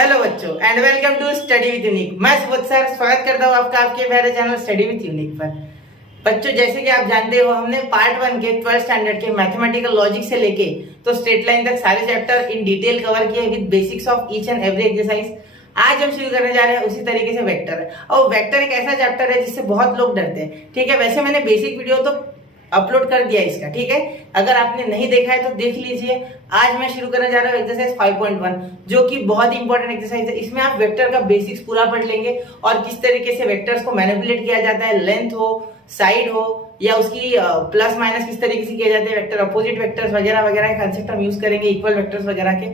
Hello बच्चों and welcome to study with Unique. मैं Subodh sir स्वागत करता हूँ आपका आपके प्यारे चैनल स्टडी विद यूनिक पर। बच्चों जैसे कि आप जानते हो हमने पार्ट 1 के 12th स्टैंडर्ड के मैथमेटिकल लॉजिक से लेके तो स्ट्रेट लाइन तक सारे चैप्टर इन डिटेल कवर किए with basics of each and every exercise. आज हम शुरू करने जा रहे हैं उसी तरीके से वेक्टर। और वेक्टर एक ऐसा चैप्टर है जिससे बहुत लोग डरते हैं, ठीक है। वैसे मैंने बेसिक वीडियो तो अपलोड कर दिया इसका, ठीक है। अगर आपने नहीं देखा है तो देख लीजिए। आज मैं शुरू करने जा रहा हूँ एक्सरसाइज 5.1 जो कि बहुत ही इंपॉर्टेंट एक्सरसाइज है। इसमें आप वेक्टर का बेसिक्स पूरा पढ़ लेंगे और किस तरीके से वेक्टर्स को मैनिपुलेट किया जाता है, लेंथ हो, साइड हो या उसकी प्लस माइनस किस तरीके से किया जाता है, वेक्टर अपोजिट वेक्टर्स वगैरह वगैरह के कंसेप्ट हम यूज करेंगे, इक्वल वेक्टर्स वगैरह के।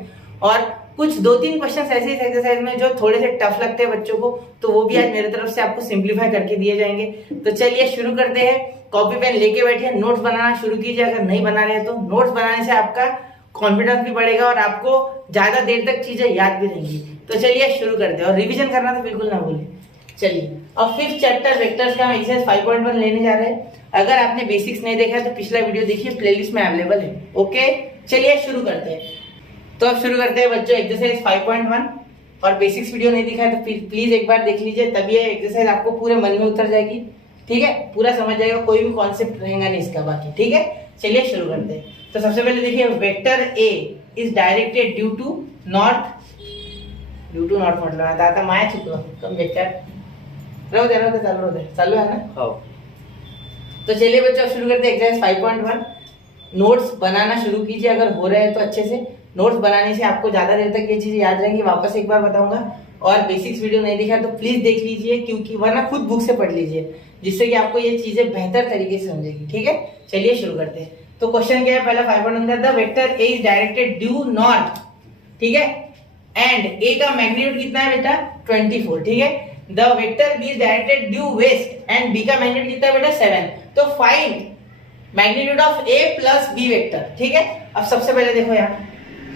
और कुछ 2-3 क्वेश्चन ऐसे इस एक्सरसाइज में जो थोड़े से टफ लगते हैं बच्चों को, तो वो भी आज मेरी तरफ से आपको सिंप्लीफाई करके दिए जाएंगे। तो चलिए शुरू करते हैं। कॉपी पेन लेके बैठिए, नोट्स बनाना शुरू कीजिए। अगर नहीं बना रहे हैं तो नोट्स बनाने से आपका कॉन्फिडेंस भी बढ़ेगा और आपको ज्यादा देर तक चीजें याद भी रहेंगी। तो चलिए शुरू करते हैं और रिवीजन करना तो बिल्कुल ना भूलें। चलिए अब 5th चैप्टर वेक्टर्स का हम एक्सरसाइज 5.1 लेने जा रहे हैं। अगर आपने बेसिक्स नहीं देखा है तो पिछला वीडियो देखिए, प्लेलिस्ट में अवेलेबल है। ओके चलिए शुरू करते हैं। तो अब शुरू करते हैं बच्चों एक्सरसाइज 5.1। और बेसिक्स वीडियो नहीं दिखा है तो प्लीज एक बार देख लीजिए, तभी ये एक्सरसाइज आपको पूरे मन में उतर जाएगी, ठीक है। पूरा समझ जाएगा, कोई भी कॉन्सेप्ट रहेगा नहीं इसका बाकी, ठीक है। चलिए शुरू करते हैं। तो सबसे पहले देखिए vector A is directed due to north मतलब आता माया चुकलो कम वेक्टर रहो दे चालू है ना। हाँ तो चलिए बच्चों शुरू करते हैं एक्सरसाइज 5.1। नोट्स बनाना शुरू कीजिए, अगर हो रहे हैं तो अच्छे से। नोट्स बनाने से आपको ज्यादा देर तक ये चीजें याद रहेंगी। वापस एक बार बताऊंगा, और बेसिक्स वीडियो नहीं देखा तो प्लीज देख लीजिए, क्योंकि वरना खुद बुक से पढ़ लीजिए, जिससे कि आपको ये चीजें बेहतर तरीके से समझेगी, ठीक है। चलिए शुरू करते हैं। तो क्वेश्चन क्या है, पहला 5.1 the vector A is directed due north, ठीक है। एंड ए का मैग्नीट्यूड कितना है बेटा 24, ठीक है। The vector B is directed due west and B का मैग्नीट्यूड कितना है बेटा 7। तो find magnitude of A plus B vector, ठीक है। अब सबसे पहले देखो यार,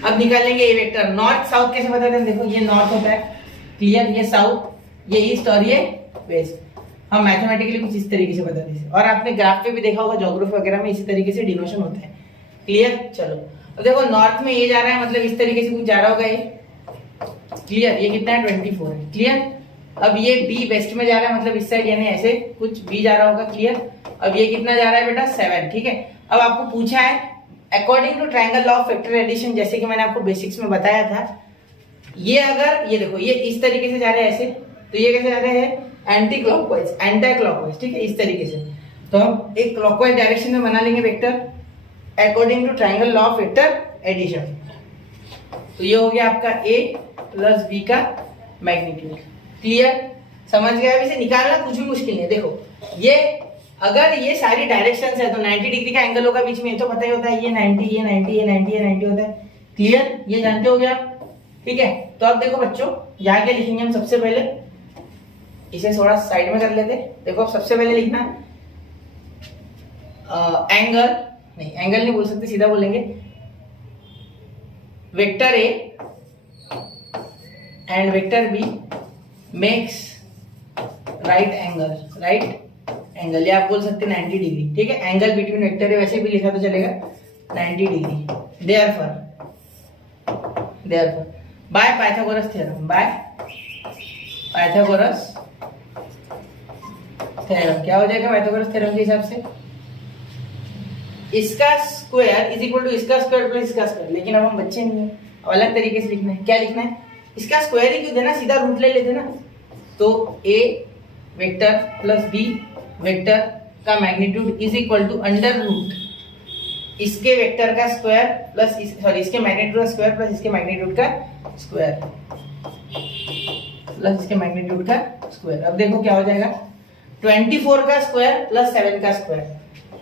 अब निकालेंगे ए वेक्टर। नॉर्थ साउथ कैसे बताते हैं, देखो ये नॉर्थ होता है, क्लियर, ये साउथ, ये ईस्ट और ये वेस्ट। हम मैथमेटिकली कुछ इस तरीके से बताते हैं, और आपने ग्राफ पे भी देखा होगा ज्योग्राफी वगैरह में इसी तरीके से डिनोशन होता है, क्लियर। चलो अब देखो नॉर्थ में ये जा रहा है, मतलब इस तरीके से कुछ जा रहा होगा ये, क्लियर। ये कितना है 24 है, क्लियर। अब ये बी वेस्ट में जा रहा है, मतलब इस साइड यानी ऐसे कुछ बी जा रहा होगा, क्लियर। अब ये कितना जा रहा है बेटा 7, ठीक है। अब आपको पूछा है according to triangle law of vector addition, जैसे कि मैंने आपको बेसिक्स में बताया था, ये अगर ये देखो ये इस तरीके से जा रहे हैं ऐसे, तो ये कैसे जा रहे हैं एंटी क्लॉकवाइज, ठीक है, इस तरीके से। तो हम एक क्लॉकवाइज डायरेक्शन में बना लेंगे vector according to triangle law of vector addition. तो ये हो गया आपका a प्लस b का मैग्नीट्यूड, क्लियर, समझ गया। अब इसे निकालना कुछ भी मुश्किल नहीं है। देखो ये अगर ये सारी डायरेक्शंस है तो 90 डिग्री का एंगल होगा बीच में, ये तो पता ही होता है, ये 90 ये 90 ये 90 ये 90 होता है, क्लियर, ये जानते हो गया, ठीक है। तो अब देखो बच्चों यहाँ क्या लिखेंगे हम, सबसे पहले इसे थोड़ा साइड में कर लेते। देखो अब सबसे पहले लिखना एंगल नहीं बोल सकते, सीधा बोलेंगे vector A and vector B makes right angle, या आप बोल सकते हैं 90 डिग्री, ठीक है। एंगल बिटवीन वेक्टर ए वैसे भी लिखा तो चलेगा 90 degree. Therefore by Pythagoras theorem, क्या हो जाएगा पाइथागोरस थ्योरम के हिसाब से, इसका स्क्वायर इज इक्वल टू इसका स्क्वायर प्लस इसका स्क्वायर। लेकिन अब हम बच्चे नहीं है, अब अलग तरीके से लिखना है। क्या लिखना है, इसका स्क्वायर ही क्यों देना, सीधा रूट ले लेते ना। तो A vector plus B vector का magnitude is equal to under root इसके वेक्टर का स्क्वायर प्लस इसके मैग्नीट्यूड का स्क्वायर प्लस इसके मैग्नीट्यूड का स्क्वायर प्लस इसके मैग्नीट्यूड का स्क्वायर। अब देखो क्या हो जाएगा 24 का स्क्वायर प्लस 7 का स्क्वायर,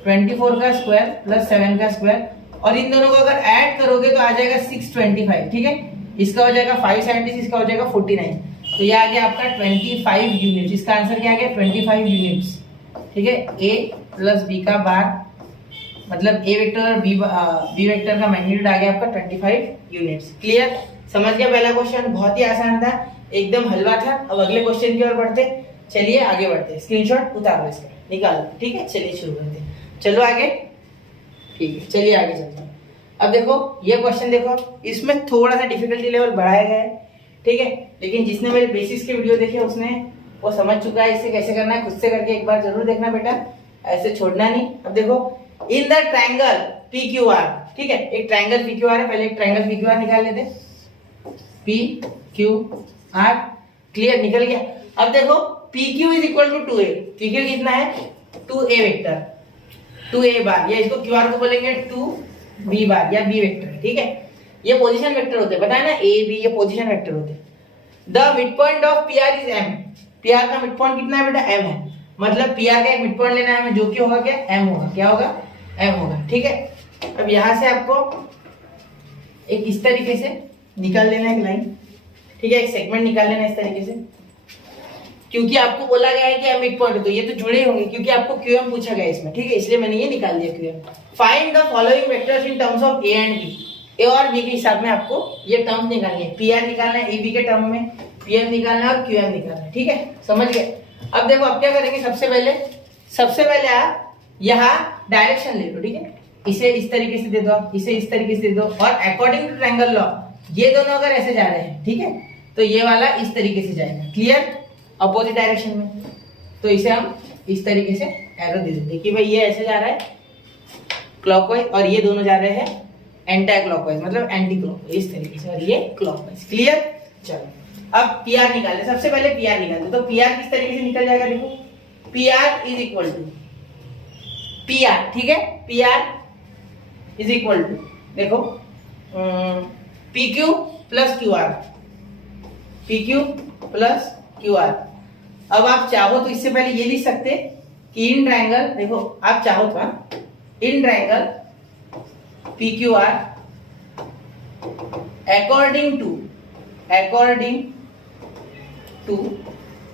24 का स्क्वायर प्लस 7 का स्क्वायर, और इन दोनों को अगर ऐड करोगे तो आ जाएगा 625, ठीक है। इसका हो जाएगा 576, इसका हो जाएगा 49। तो ये आ गया आपका 25 यूनिट्स। इसका आंसर क्या आ गया 25 यूनिट्स, ठीक है। ए प्लस बी का बार मतलब ए वेक्टर और बी वेक्टर का मैग्नीट्यूड आ गया आपका 25 यूनिट्स, क्लियर, समझ गया। पहला क्वेश्चन बहुत ही आसान था, एकदम हलवा था। अब अगले क्वेश्चन की ओर बढ़ते, चलिए आगे बढ़ते। स्क्रीनशॉट उतार लो, इसका निकाल, ठीक है। चलिए शुरू करते हैं, चलो आगे, ठीक है, चलिए आगे चलते हैं। अब देखो ये क्वेश्चन देखो, इसमें थोड़ा सा डिफिकल्टी लेवल बढ़ाया गया है, ठीक है। लेकिन जिसने मेरे बेसिस के वीडियो देखे उसने वो समझ चुका है इसे कैसे करना है। खुद से करके एक बार जरूर देखना बेटा, ऐसे छोड़ना नहीं। अब देखो in the triangle P Q are, ठीक है, एक ट्रायंगल पी क्यू आर है, पहले एक ट्रायंगल पी क्यू आर निकाल लेते। पी क्यू आर क्लियर, निकल गया। अब देखो P Q is equal to 2a, P Q कितना है 2a वेक्टर, 2a बार, या इसको क्यू आर को बोलेंगे 2b बार या b वेक्टर, ठीक है। ये पोजीशन वेक्टर होते हैं, पता है ना, a b ये पोजीशन वेक्टर होते हैं। The mid point of P R is m, P R का मिड पॉइंट कितना है बेटा m है, मतलब पी आर का एक मिड पॉइंट लेना है हमें, जो कि होगा क्या m होगा, क्या होगा m होगा, ठीक है। अब यहां से आपको एक इस तरीके से निकाल लेना है एक लाइन, ठीक है, एक सेगमेंट निकाल लेना इस तरीके से, क्योंकि आपको बोला गया है कि m मिड पॉइंट है तो ये तो जुड़े होंगे, क्योंकि आपको qm पूछा गया इसमें, ठीक है, इसलिए मैंने ये निकाल दिया qm। Find the following vectors in terms of a and b, ए और बी के हिसाब में आपको ये टर्म निकालनी है, पी आर निकालना है ए बी के टर्म में, पी एम निकालना है और क्यू एम निकालना है, ठीक है, समझ गए। अब देखो अब क्या करेंगे, सबसे पहले आप यहाँ डायरेक्शन ले लो, ठीक है, इसे इस तरीके से दे दो, इसे इस तरीके से दे दो, और अकॉर्डिंग टू ट्रायंगल लॉ ये दोनों अगर ऐसे जा रहे हैं, ठीक है, तो ये वाला इस तरीके से जाएगा, क्लियर, अपोजिट डायरेक्शन में, तो इसे हम इस तरीके से एरो दे देंगे कि भाई ये ऐसे जा रहा है क्लॉकवाइज और ये दोनों जा रहे हैं एंटी क्लॉकवाइज, मतलब एंटी क्लॉकवाइज इस तरीके से, और ये क्लॉकवाइज, क्लियर। चलो अब पी आर निकाले, सबसे पहले पी आर निकालते, तो पी आर किस तरीके से निकल जाएगा, देखो P R is equal to P R, ठीक है, P R is equal to देखो P Q plus Q R, P Q plus Q R. अब आप चाहो तो इससे पहले ये लिख सकते कि इन ट्रायंगल, देखो आप चाहो तो in triangle P Q R according to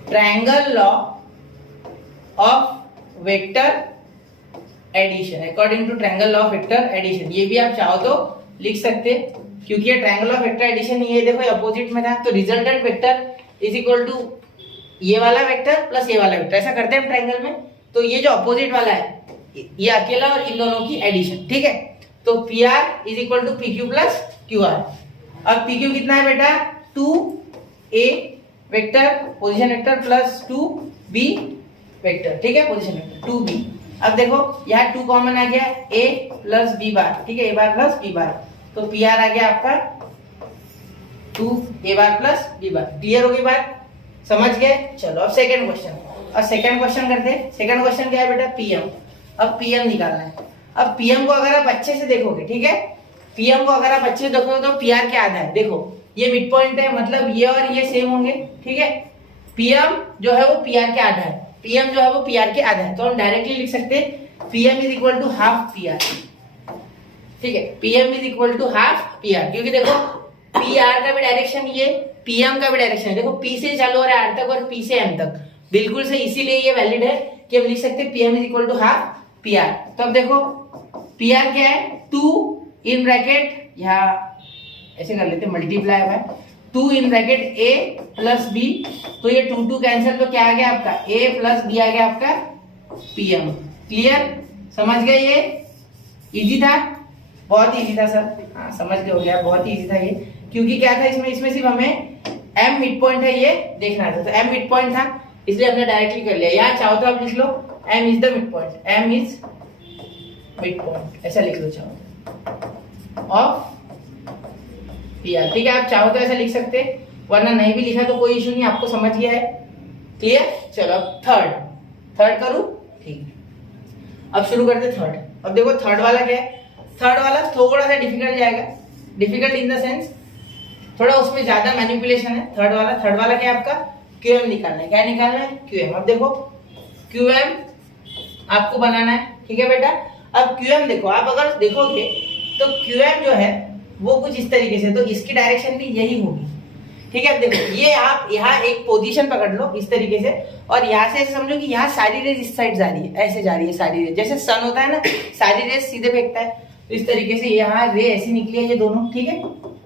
triangle law of vector addition, according to triangle law of vector addition, ये भी आप चाहो तो लिख सकते, क्योंकि ये ट्रायंगल ऑफ वेक्टर एडिशन ये देखो अपोजिट में था, तो resultant vector is equal to ये वाला वेक्टर प्लस ये वाला वेक्टर, ऐसा करते हैं हम ट्रायंगल में, तो ये जो अपोजिट वाला है ये अकेला और इन दोनों की एडिशन, ठीक है, तो P R is equal to P Q plus Q R. अब पी क्यू कितना है बेटा 2a vector position vector plus 2b vector, ठीक है, पोजीशन वेक्टर 2b। अब देखो यहाँ 2 कॉमन आ गया, a प्लस b बार, ठीक है, a बार प्लस b बार, तो पी आर आ गया आपका 2a बार प्लस b बार, क्लियर हो गई बात, समझ गए। चलो अब सेकंड क्वेश्चन, और सेकंड क्वेश्चन करते हैं। सेकंड क्वेश्चन क्या है बेटा पीएम, अब पीएम निकालना है। अब पीएम को अगर आप अच्छे से देखोगे, ठीक है, पीएम को अगर आप अच्छे से देखोगे तो पीआर क्या आधा है, देखो ये मिड पॉइंट है, मतलब ये और ये सेम होंगे, ठीक है, पीएम जो है वो पीआर के आधा है, पीएम जो है वो पीआर के आधा है, तो हम डायरेक्टली लिख सकते हैं PM is equal to half PR, ठीक है, PM is equal to half PR, क्योंकि देखो पीआर का भी डायरेक्शन ये, पीएम का भी डायरेक्शन है, देखो पी से चालू हो रहा है आर तक और पी से एम तक, बिल्कुल से, इसीलिए ये वैलिड है कि हम लिख सकते हैं PM is equal to half PR. तो अब देखो पीआर क्या है 2 इन ब्रैकेट, यहाँ ऐसे कर लेते हैं मल्टीप्लाई है 2 in bracket a plus b, तो ये 2 2 कैंसिल, तो क्या आ गया आपका a प्लस b आ गया आपका pm, क्लियर, समझ गए, ये इजी था, बहुत इजी था सर, हाँ समझ गए, हो गया, बहुत इजी था ये, क्योंकि क्या था इसमें सिर्फ हमें m मिड पॉइंट है ये देखना था, तो m मिड पॉइंट था इसलिए हमने डायरेक्टली कर लिया। यहाँ चाहो तो आप लिख लो m is the mid point, m is mid point, ऐसा लिख लो चाहो ऑफ पीआर, ठीक है, आप चाहो तो ऐसा लिख सकते, वरना नहीं भी लिखा तो कोई इशू नहीं, आपको समझ गया है, क्लियर। चलो अब थर्ड करूं, ठीक है, अब शुरू करते थर्ड। अब देखो थर्ड वाला क्या है, थर्ड वाला थोड़ा सा डिफिकल्ट जाएगा, डिफिकल्ट इन द सेंस थोड़ा उसमें ज्यादा मैनिपुलेशन है। थर्ड वाला क्या है आपका क्यूएम निकालना है, क्या निकालना है क्यूएम। अब देखो क्यूएम आपको बनाना है, ठीक है बेटा। अब क्यूएम देखो, आप अगर देखोगे तो क्यूएम जो है वो कुछ इस तरीके से, तो इसकी डायरेक्शन भी यही होगी, ठीक है। अब देखो ये आप यहाँ एक पोजीशन पकड़ लो इस तरीके से, और यहाँ से समझो कि यहाँ सारी रेज इस साइड जा रही है, ऐसे जा रही है सारी रेज, जैसे सन होता है ना, सारी रेज सीधे फेंकता है, तो इस तरीके से यहाँ रे ऐसी निकली है ये दोनों, ठीक है।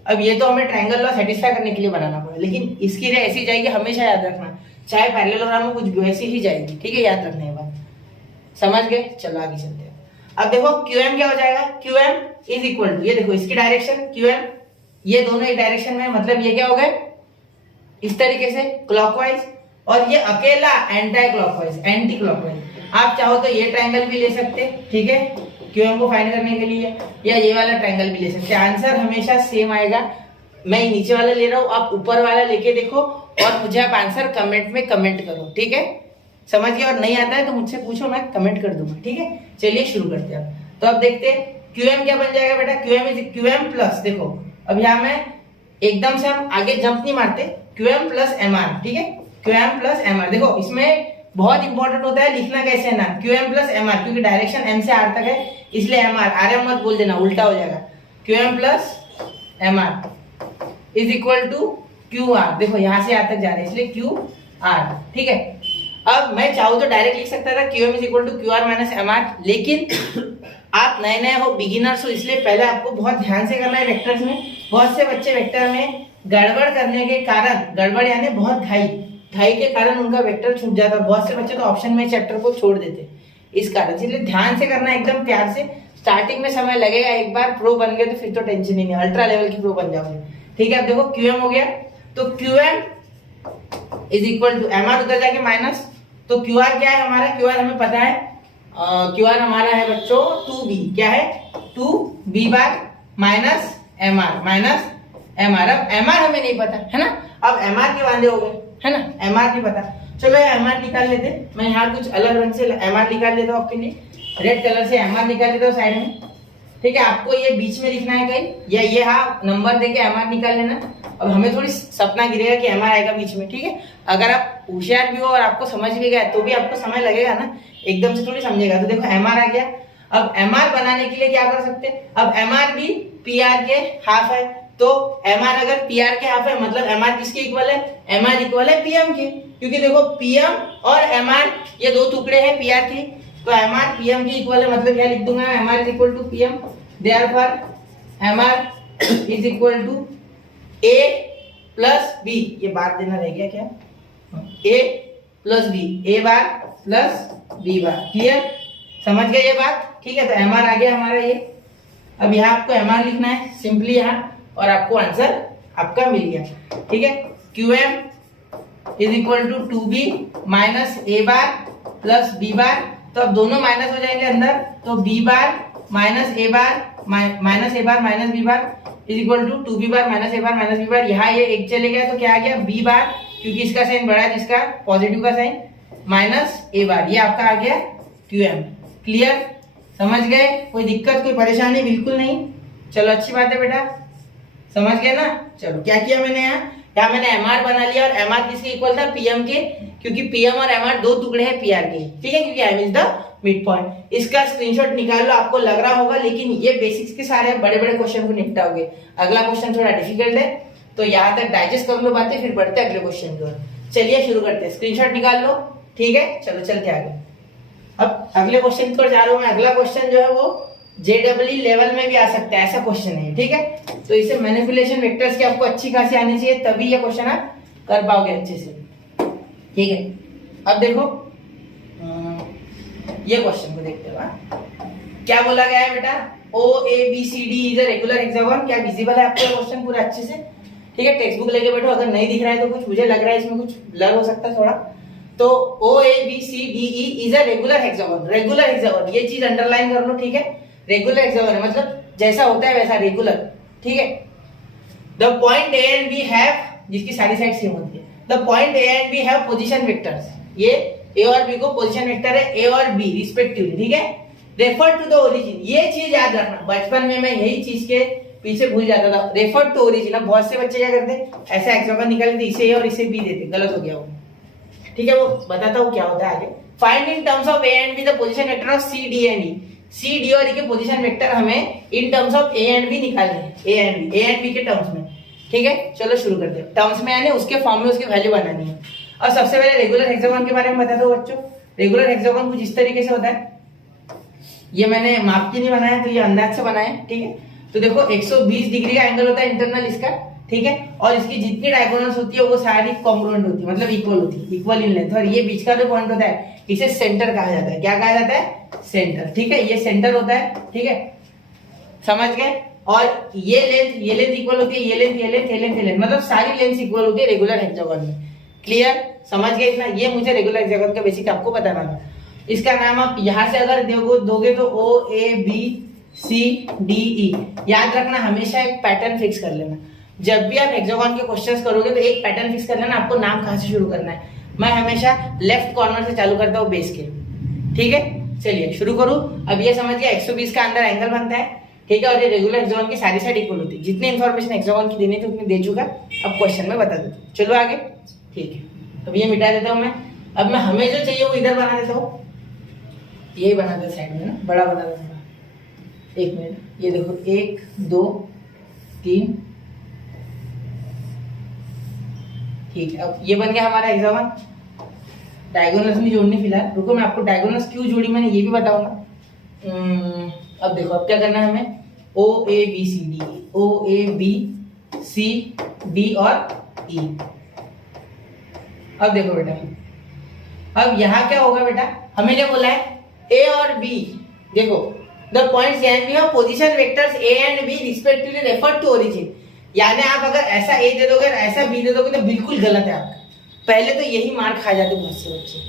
अब ये तो हमें ट्रायंगल लॉ सेटिस्फाई करने के लिए बनाना पड़ा, लेकिन इसकी रे ऐसी जाएगी, हमेशा याद रखना, चाहे पैरेललोग्राम में कुछ भी वैसी ही जाएगी, ठीक है, याद रखने के बाद, समझ गए। चलो आगे चलते हैं। अब देखो क्यूएम क्या हो जाएगा, क्यूएम इज इक्वल टू, ये देखो इसकी डायरेक्शन क्यूएम, ये दोनों एक डायरेक्शन में, मतलब ये क्या हो गए इस तरीके से क्लॉकवाइज, और ये अकेला एंटी क्लॉकवाइज। आप चाहो तो ये ट्रायंगल भी ले सकते, ठीक है, क्यूएम को फाइंड करने के लिए, या ये वाला ट्रायंगल भी ले सकते हैं। आंसर हमेशा सेम आएगा। मैं नीचे वाला ले रहा हूँ, आप ऊपर वाला लेके देखो और मुझे आप आंसर कमेंट में कमेंट करो, ठीक है। समझ गए? और नहीं आता है तो मुझसे पूछो, मैं कमेंट कर दूंगा, ठीक है। चलिए शुरू करते हैं। तो अब देखते हैं क्यूएम क्या बन जाएगा बेटा। क्यूएम प्लस, देखो अब यहाँ में एकदम से हम आगे जंप नहीं मारते, क्यूएम प्लस एमआर, ठीक है, क्यूएम प्लस एमआर। देखो इसमें बहुत इंपॉर्टेंट होता है लिखना कैसे है ना, क्यूएम प्लस एमआर, क्योंकि डायरेक्शन एम से आर तक है, इसलिए एमआर, आर मत बोल देना, उल्टा हो जाएगा। QM plus MR is equal to Q R. देखो यहां से यहां तक जा रहे हैं, इसलिए क्यू आर, ठीक है। अब मैं चाहूँ तो डायरेक्ट लिख सकता था Q M is equal to Q R minus M R, लेकिन आप नए नए हो, बिगिनर्स हो, इसलिए पहले आपको बहुत ध्यान से करना है वेक्टर्स में। बहुत से बच्चे वेक्टर में गड़बड़ करने के कारण, गड़बड़ यानी बहुत घाई के कारण उनका वेक्टर छूट जाता है। बहुत से बच्चे तो ऑप्शन में चैप्टर को छोड़ देते इस कारण, इसलिए ध्यान से करना है, एकदम प्यार से। स्टार्टिंग में समय लगेगा, एक बार प्रो बन गए तो फिर तो टेंशन ही नहीं, अल्ट्रा लेवल की प्रो बन जाओगे, ठीक है। अब देखो क्यूएम हो गया, तो QM is equal to MR, उधर जाके माइनस, तो क्यूआर क्या है हमारा, क्यूआर हमें पता है, क्यूआर हमारा है बच्चों 2b, क्या है 2b बार माइनस एमआर, अब एमआर हमें नहीं पता है ना, अब एमआर के वाले हो गए है ना, एमआर नहीं पता। चलो एमआर निकाल लेते, मैं यहाँ कुछ अलग रंग से एमआर निकाल लेता हूँ आपके लिए, रेड कलर से एमआर निकाल लेता हूँ साइड में, ठीक है। आपको ये बीच में लिखना है कहीं, या ये हाँ नंबर देके एमआर निकाल लेना। अब हमें थोड़ी सपना गिरेगा कि एमआर आएगा बीच में, ठीक है। अगर आप होशियार भी हो और आपको समझ भी गया तो भी आपको समय लगेगा ना, एकदम से थोड़ी समझेगा। तो देखो एमआर आ गया। अब एमआर बनाने के लिए क्या कर सकते हैं, अब एमआर भी पीआर के हाफ है, तो एमआर अगर पीआर के हाफ है मतलब एमआर किसके इक्वल है, एमआर इक्वल है पीएम के, क्योंकि देखो पीएम और एमआर ये दो टुकड़े हैं पीआर के, तो एमआर पीएम के इक्वल है, मतलब क्या लिख दूंगा, MR is equal to PM, therefore MR is equal to A plus B, ये बार देना रह गया क्या, A plus B, A bar plus B bar, clear, समझ गए ये बात, ठीक है। तो एमआर आ गया हमारा ये। अब यहाँ आपको एमआर लिखना है सिंपली यहाँ, और आपको आंसर आपका मिल गया, ठीक है। QM is equal to 2b minus A bar plus B bar, तो अब दोनों माइनस हो जाएंगे अंदर, तो B bar minus A bar minus B bar is equal to 2b bar minus A bar minus B bar. यहाँ ये एक चले गया तो क्या आ गया, बी बार, क्योंकि इसका साइन बड़ा है जिसका पॉजिटिव का साइन, माइनस ए बार, ये आपका आ गया क्यूएम। क्लियर, समझ गए, कोई दिक्कत कोई परेशानी बिल्कुल नहीं। चलो अच्छी बात है बेटा, समझ गए ना। चलो क्या किया मैंने यहाँ मैंने एमआर बना लिया, और एमआर किसके इक्वल था, पीएम के, क्योंकि पीएम और एमआर दो टुकड़े हैं पीआर के, ठीक है, क्योंकि M is the mid point. इसका स्क्रीनशॉट निकाल लो, आपको लग रहा होगा, लेकिन ये बेसिक्स के सारे बड़े बड़े क्वेश्चन को निपटाओगे। अगला क्वेश्चन थोड़ा डिफिकल्ट है, तो यहाँ तक डाइजेस्ट कर लो बातें, फिर बढ़ते अगले क्वेश्चन की ओर। चलिए शुरू करते हैं, स्क्रीनशॉट निकाल लो, ठीक है। चलो चलते आगे। अब अगले क्वेश्चन पर जा रहा हूँ मैं। अगला क्वेश्चन जो है वो जेडब्ल्यू लेवल में भी आ सकता है, ऐसा क्वेश्चन है, ठीक है। तो इसे मैनिपुलेशन वेक्टर्स की आपको अच्छी खासी आनी चाहिए, तभी ये क्वेश्चन आप कर पाओगे अच्छे से, ठीक है। अब देखो ये क्वेश्चन को देखते हो, क्या बोला गया है बेटा, O A B C D is a regular hexagon. क्या विजिबल है आपको क्वेश्चन पूरा अच्छे से, ठीक है। टेक्स्ट बुक लेके बैठो, अगर नहीं दिख रहा है तो कुछ, मुझे लग रहा है इसमें कुछ ब्लर हो सकता है थोड़ा। तो O A B C D E is a regular hexagon, regular hexagon, ये चीज अंडरलाइन कर लो, ठीक है। रेगुलर हेक्सागोन है मतलब जैसा होता है वैसा रेगुलर, ठीक है। The point A and B have, जिसकी सारी साइड सेम होती है, the point A and B have position vectors, ये ए और बी को पोजीशन वेक्टर है, ए और बी रिस्पेक्टिवली, ठीक है। रेफर टू द ओरिजिन, ये चीज याद रखना, बचपन में मैं यही चीज के पीछे भूल जाता था, रेफर टू ओरिजिन। अब बहुत से बच्चे क्या करते, ऐसा हेक्सागोन निकालते, इसे ए और इसे बी देते, गलत हो गया वो, ठीक है। वो बताता हूँ क्या होता है आगे। Find in terms of A and B the position vector of C D and E, C D और ई के पोजीशन वेक्टर हमें in terms of A and B निकालने हैं, ए एंड बी के टर्म्स में, ठीक है। चलो शुरू करते हैं, टर्म्स में यानी उसके फॉर्म में उसकी वैल्यू बनानी है। और सबसे पहले रेगुलर हेक्सागोन के बारे में बता दो बच्चों। रेगुलर हेक्सागोन कुछ इस तरीके से होता है, ये मैंने माप के नहीं बनाया, तो ये अंदाज से बनाया, ठीक है। तो देखो 120 डिग्री का एंगल होता है इंटरनल इसका, ठीक है, और इसकी जितनी डायगोनल्स होती है वो सारी कॉन्ग्रुएंट होती है, मतलब इक्वल होती है, इक्वल इन लेंथ। और ये बीच का जो पॉइंट होता है इसे सेंटर कहा जाता है, क्या कहा जाता है, सेंटर, ठीक है, ये सेंटर होता है, ठीक है, समझ गए। और ये लेंथ इक्वल होती है ये लेंथ, मतलब सारी लेंथ इक्वल होती है रेगुलर हेक्सागोन में। क्लियर, समझ गए इतना? ये मुझे रेगुलर हेक्सागोन का बेसिक आपको बताना था। इसका नाम आप यहां से अगर दोगे तो O A B C D ई, याद रखना हमेशा एक पैटर्न फिक्स कर लेना। जब भी आप हेक्सागोन के क्वेश्चंस करोगे तो एक पैटर्न फिक्स कर लेना, आपको नाम कहां से शुरू करना है। मैं हमेशा लेफ्ट कॉर्नर से चालू करता हूँ बेस के, ठीक है? चलिए शुरू करूं। अब ये समझ गया 120 का अंदर एंगल बनता है, ठीक है? और ये रेगुलर हेक्सागोन की सारी साइड इक्वल होती है। जितनी इन्फॉर्मेशन हेक्सागोन की देनी थी उतनी दे चुका, अब क्वेश्चन में बता देता हूँ। चलो आगे, ठीक है? अब ये मिटा देता हूँ मैं। अब मैं हमें जो चाहिए वो इधर बना देता हूँ, यही बना देता साइड में ना, बड़ा बना देता। एक मिनट, ये देखो 1 2 3, ठीक है? अब ये बन गया हमारा हेक्सागोन। डायगोनल्स में जोड़नी फिलहाल, रुको मैं आपको डायगोनल्स क्यों जोड़ी मैंने ये भी बताऊंगा। अब देखो, अब क्या करना है हमें, O A B C D, O A B C D और ई। अब देखो बेटा, अब यहाँ क्या होगा बेटा, हमें क्या बोला है, ए और बी। देखो the points and B of position vectors A and B respectively refer to origin. यानी आप अगर ऐसा ए दे दोगे और ऐसा बी दे दोगे तो बिल्कुल गलत है आपका। पहले तो यही मार खा जाते बहुत से बच्चे।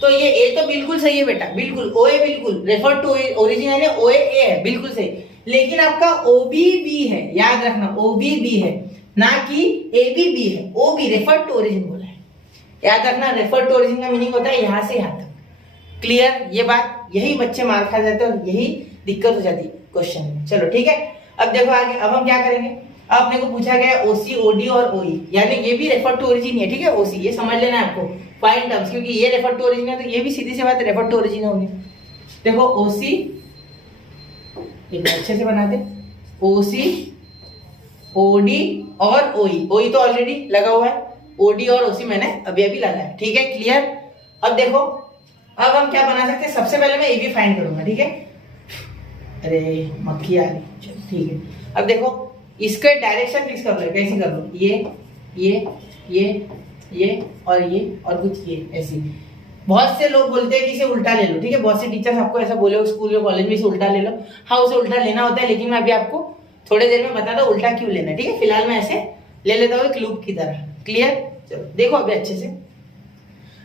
तो ये ए तो बिल्कुल सही है बेटा, बिल्कुल। ओ ए बिल्कुल रेफर टू ओरिजिन, यानी ओ ए है बिल्कुल सही। लेकिन आपका ओ बी बी है, याद रखना ओ बी बी है, ना कि ए बी बी है। O B refer to origin बोला है, याद रखना। रेफर टू ओरिजिन का मीनिंग होता है यहाँ से यहाँ तक। क्लियर ये बात? यही बच्चे मार खा जाते हैं और यही दिक्कत हो जाती है क्वेश्चन में। चलो ठीक है, अब देखो आगे। अब हम क्या करेंगे, अब अपने को पूछा गया ओसी ओडी और ओई, यानी ये भी रेफर टू ओरिजिन है, ठीक है? ओसी ये समझ लेना है आपको, फाइन टर्म्स, क्योंकि ये रेफर टू ओरिजिन है तो ये भी सीधी सी बात रेफर टू ओरिजिन होगी। देखो ओसी, अच्छे से बनाते, ओसी ओडी और ओई। ओई तो ऑलरेडी लगा हुआ है, ओडी और ओसी मैंने अभी अभी लगाया है, ठीक है? क्लियर? अब देखो, अब हम क्या बना सकते हैं, सबसे पहले मैं ए बी फाइंड करूंगा, ठीक है? अरे मक्खी आ रही, चलो ठीक है। अब देखो इसका डायरेक्शन फिक्स कर लो, कैसे कर लो, ये और कुछ ये ऐसे। बहुत से लोग बोलते हैं कि इसे उल्टा ले लो, ठीक है? बहुत से टीचर्स आपको ऐसा बोले स्कूल या कॉलेज में, इसे उल्टा ले लो। हाँ, उसे उल्टा लेना होता है, लेकिन मैं अभी आपको थोड़ी देर में बताता हूँ उल्टा क्यों लेना है, ठीक है? फिलहाल मैं ऐसे ले लेता हूँ एक लूप की तरह। क्लियर? चलो देखो अभी अच्छे से।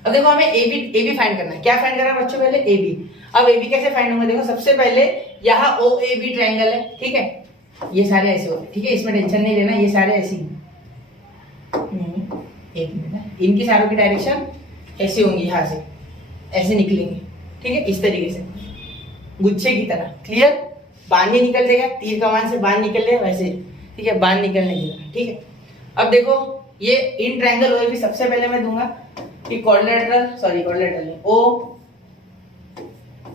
अब देखो हमें ए बी फाइंड करना है। क्या फाइंड करना है बच्चों? पहले ए बी। अब ए बी कैसे फाइंड होगा? देखो सबसे पहले यहाँ ओ ए बी ट्रायंगल है, ठीक है? ये सारे ऐसे होते हैं, ठीक है? इसमें टेंशन नहीं लेना, ये सारे ऐसे ही। एक मिनट, इनकी सारों की डायरेक्शन ऐसे होंगी, यहाँ से ऐसे निकलेंगे, ठीक है? इस तरीके से गुच्छे की तरह। क्लियर? बाहर नहीं निकल देगा, तीर कमान से बाहर निकल ले वैसे, ठीक है? बाहर निकलने की तरह, ठीक है? अब देखो ये इन ट्रायंगल ओ ए बी, सबसे पहले मैं दूंगा कि क्वाड्रिलेटरल है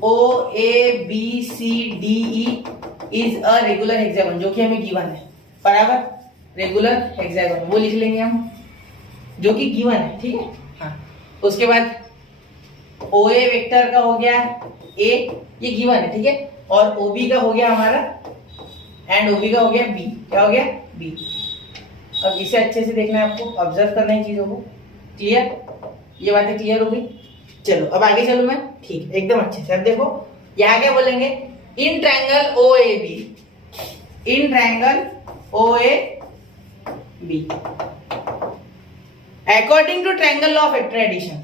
O A B C D E is a regular hexagon, जो कि हमें गिवन है, बराबर? रेगुलर हेक्सागोन वो लिख लेंगे हम, जो कि गिवन है, ठीक है? हाँ, उसके बाद ओ ए वेक्टर का हो गया ए, ये गिवन है, ठीक है? और ओ बी का हो गया हमारा, एंड ओ बी का हो गया बी। क्या हो गया? बी। अब इसे अच्छे से देखना है आपको, ऑब्जर्व करना है चीजों को। क्लियर? ये बातें क्लियर हो गई? चलो अब आगे चलूं मैं, ठीक है? एकदम अच्छे से। अब देखो यहाँ क्या बोलेंगे, in triangle O A B, in triangle O A B according to triangle law of vector addition,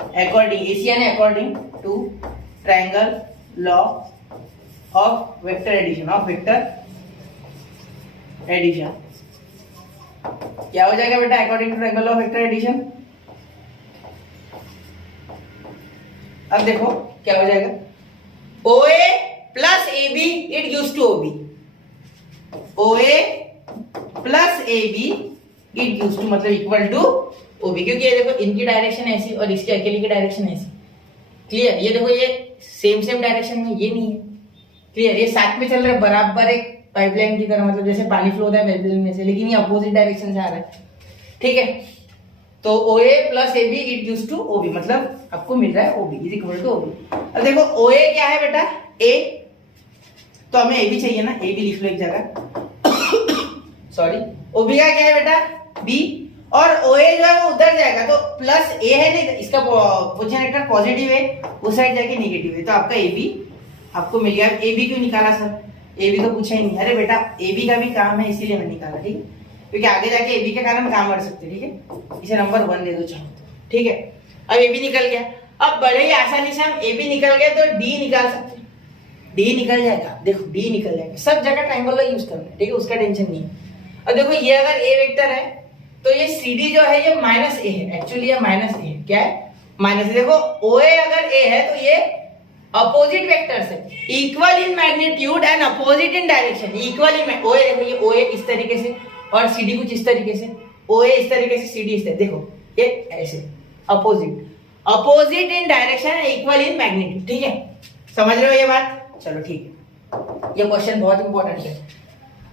according AC यानी according to triangle law of vector addition, of vector addition. क्या हो जाएगा बेटा according to triangle law of vector addition? अब देखो क्या हो जाएगा, OA plus AB it gives to OB, OA plus AB it gives to मतलब इक्वल टू OB, क्योंकि ये देखो इनकी डायरेक्शन ऐसी और इसके अकेले की डायरेक्शन ऐसी। क्लियर? ये देखो ये सेम डायरेक्शन में, ये नहीं है। क्लियर? ये साथ में चल रहा है बराबर एक पाइपलाइन की तरह, मतलब जैसे पानी फ्लो होता है पाइपलाइन में से, लेकिन ये अपोजिट डायरेक्शन से आ रहा है, ठीक है? तो OA plus AB it gives to OB, मतलब आपको मिल रहा है OB is equal to OB। अब देखो OA क्या है बेटा? A, तो हमें AB चाहिए ना, AB लिख लो एक जगह। सॉरी, OB का क्या है बेटा? B, और OA जो है वो उधर जाएगा तो प्लस A है, नहीं इसका पोजीशन वेक्टर पॉजिटिव है, उस साइड जाके नेगेटिव है, तो आपका AB आपको मिल गया। AB क्यों निकाला सर? ए बी तो पूछा ही नहीं। अरे बेटा ए बी का भी काम है इसीलिए मैं निकाला, ठीक है, क्योंकि आगे जाके ए बी के कारण काम बढ़ सकते, ठीक है। इसे नंबर 1 दे दो चाहो, ठीक है। अब ए बी निकल गया। अब बड़े ही आसानी से हम ए बी निकल गए तो डी निकाल सकते हैं। डी निकल जाएगा, देखो डी निकल जाएगा। सब जगह ट्रायंगल का यूज करना है, ठीक है, उसका टेंशन नहीं है। अब देखो ये अगर ए वेक्टर है तो ये सी डी जो है ये माइनस ए है, एक्चुअली ये माइनस ए है। क्या है? माइनस। देखो ओ ए अगर ए है तो ये अपोजिट वेक्टर्स है, equal in magnitude and opposite in direction. Equal in O A, देखो ये ओ ए इस तरीके से और सी डी कुछ इस तरीके से, ओ ए इस तरीके से, सी डी इस तरीके, देखो ये ऐसे opposite in direction and equal in magnitude, ठीक है। समझ रहे हो ये बात? चलो ठीक है, ये क्वेश्चन बहुत इंपॉर्टेंट है।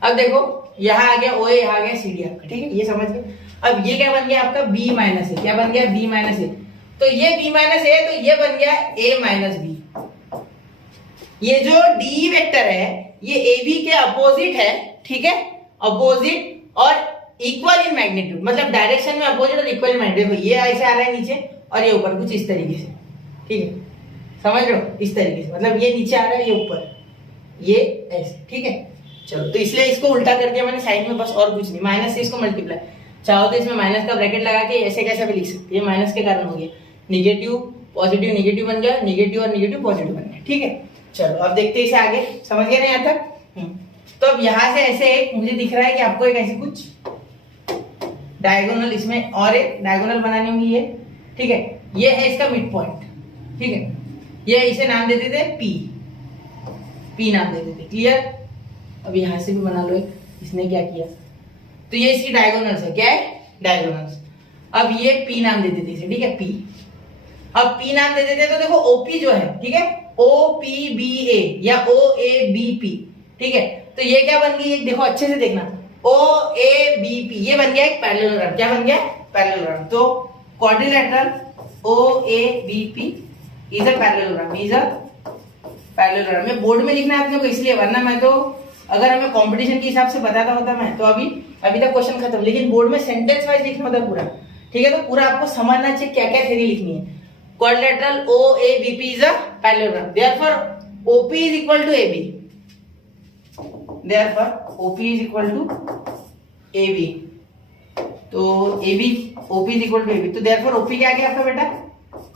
अब देखो यहाँ आ गया ओ ए, यहाँ आ गया सी डी आपका, ठीक है, ये समझ गए। अब ये क्या बन गया आपका बी माइनस ए, क्या बन गया बी माइनस ए। तो ये b माइनस ए, तो ये बन गया a माइनस बी। ये जो d वेक्टर है ये ab के अपोजिट है, ठीक है, अपोजिट और इक्वल इन मैग्नीट्यूड, मतलब डायरेक्शन में अपोजिट और इक्वल इन मैग्नीट्यूड। देखो ये ऐसे आ रहा है नीचे और ये ऊपर कुछ इस तरीके से, ठीक है, समझ रहे हो, इस तरीके से, मतलब ये नीचे आ रहा है ये ऊपर, ये ऐसे, ठीक है। चलो तो इसलिए इसको उल्टा कर दिया मैंने साइड में, बस और कुछ नहीं। माइनस से इसको मल्टीप्लाई, चाहो तो इसमें माइनस का ब्रैकेट लगा के ऐसे कैसे भी लिख सकते हैं, माइनस के कारण हो गया निगेटिव पॉजिटिव, निगेटिव बन गया, निगेटिव और निगेटिव पॉजिटिव बन गया, ठीक है। चलो अब देखते हैं इसे आगे, समझ गए ना यहाँ तक? तो अब यहाँ से ऐसे एक मुझे दिख रहा है कि आपको एक ऐसी कुछ डायगोनल, इसमें और एक डायगोनल बनानी होगी ये, ठीक है। ये है इसका मिड पॉइंट, ठीक है, ये इसे नाम दे देते पी नाम दे देते, क्लियर। अब यहाँ से भी बना लो एक, इसने क्या किया, तो ये इसकी डायगोनल्स है, क्या है डायगोनल्स। अब ये पी नाम दे देते इसे, ठीक है, पी। अब पी नाम दे देते तो देखो ओपी जो है, ठीक है, ओ पी बी ए या ओ ए बी पी, ठीक है। तो ये क्या बन गई, एक देखो अच्छे से देखना, ओ ए बी पी, ये बन गया एक पैरेललोग्राम। क्या बन गया? पैरेललोग्राम। तो quadrilateral O A B P is a parallelogram, is a parallelogram. ये बोर्ड में लिखना है आपने को इसलिए, वरना मैं तो अगर हमें कंपटीशन के हिसाब से बताता होता मैं तो अभी तक क्वेश्चन खत्म, लेकिन बोर्ड में सेंटेंस वाइज लिखना होता पूरा, ठीक है। तो पूरा आपको समझना चाहिए क्या क्या थ्योरी लिखनी है। Quadrilateral OABP is a parallelogram. Therefore, OP is equal to AB. Therefore, OP is equal to AB. तो AB, OP is equal to AB. तो therefore OP क्या आ गया आपका बेटा?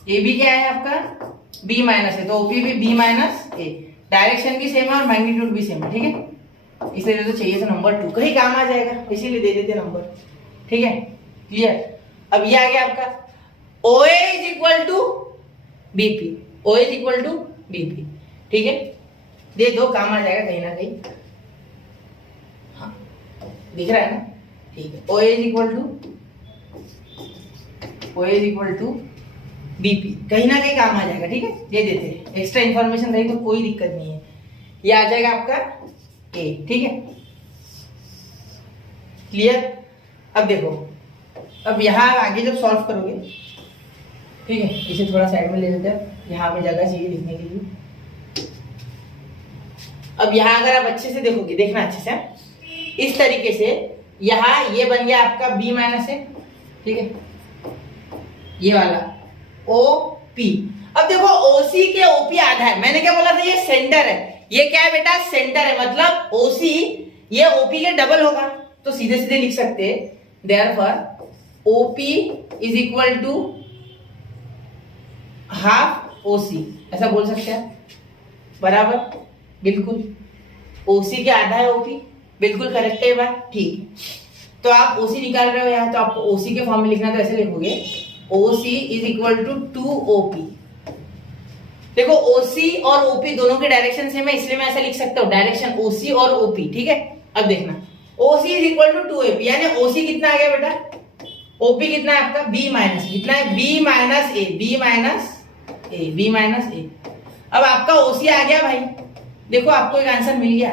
AB क्या है आपका? B माइनस है, तो OP भी B माइनस A। डायरेक्शन भी सेम है और मैग्नीट्यूड भी सेम है, ठीक है। इसलिए तो चाहिए था नंबर 2, कहीं काम आ जाएगा, इसीलिए दे देते नंबर, ठीक है, क्लियर। अब ये आ गया आपका OA is equal to BP, OA is equal to BP, ठीक है, दे दो, काम आ जाएगा कहीं ना कहीं। हाँ दिख रहा है ना, ठीक है। OA is equal to BP, कहीं ना कहीं काम आ जाएगा, ठीक है, दे देते हैं। एक्स्ट्रा इंफॉर्मेशन रही तो कोई दिक्कत नहीं है। ये आ जाएगा आपका A, ठीक है, क्लियर। अब देखो, अब यहाँ आगे जब सॉल्व करोगे, ठीक है, इसे थोड़ा साइड में ले लेते हैं, यहाँ पे जगह चाहिए लिखने के लिए। अब यहाँ अगर आप अच्छे से देखोगे, देखना अच्छे से, इस तरीके से यहाँ ये बन गया आपका B माइनस है, ठीक है, ये वाला OP। अब देखो OC के OP आधा है, मैंने क्या बोला था, ये सेंटर है, ये क्या है बेटा सेंटर है, मतलब OC ये OP के डबल होगा, तो सीधे सीधे लिख सकते हैं therefore OP is equal to half OC, ऐसा बोल सकते हैं, बराबर, बिल्कुल। OC के आधा है OP, बिल्कुल करेक्ट है बात, ठीक। तो आप OC निकाल रहे हो यहाँ, तो आपको OC के फॉर्म में लिखना, तो ऐसे लिखोगे OC is equal to 2OP। देखो OC और OP दोनों के डायरेक्शन सेम है, इसलिए मैं ऐसा लिख सकता हूँ, डायरेक्शन OC और OP, ठीक है। अब देखना OC is equal to 2AP, यानी OC कितना आ गया बेटा, OP कितना है आपका B माइनस, कितना है B minus A, B minus A, B minus A। अब आपका OC आ गया भाई, देखो आपको एक आंसर मिल गया,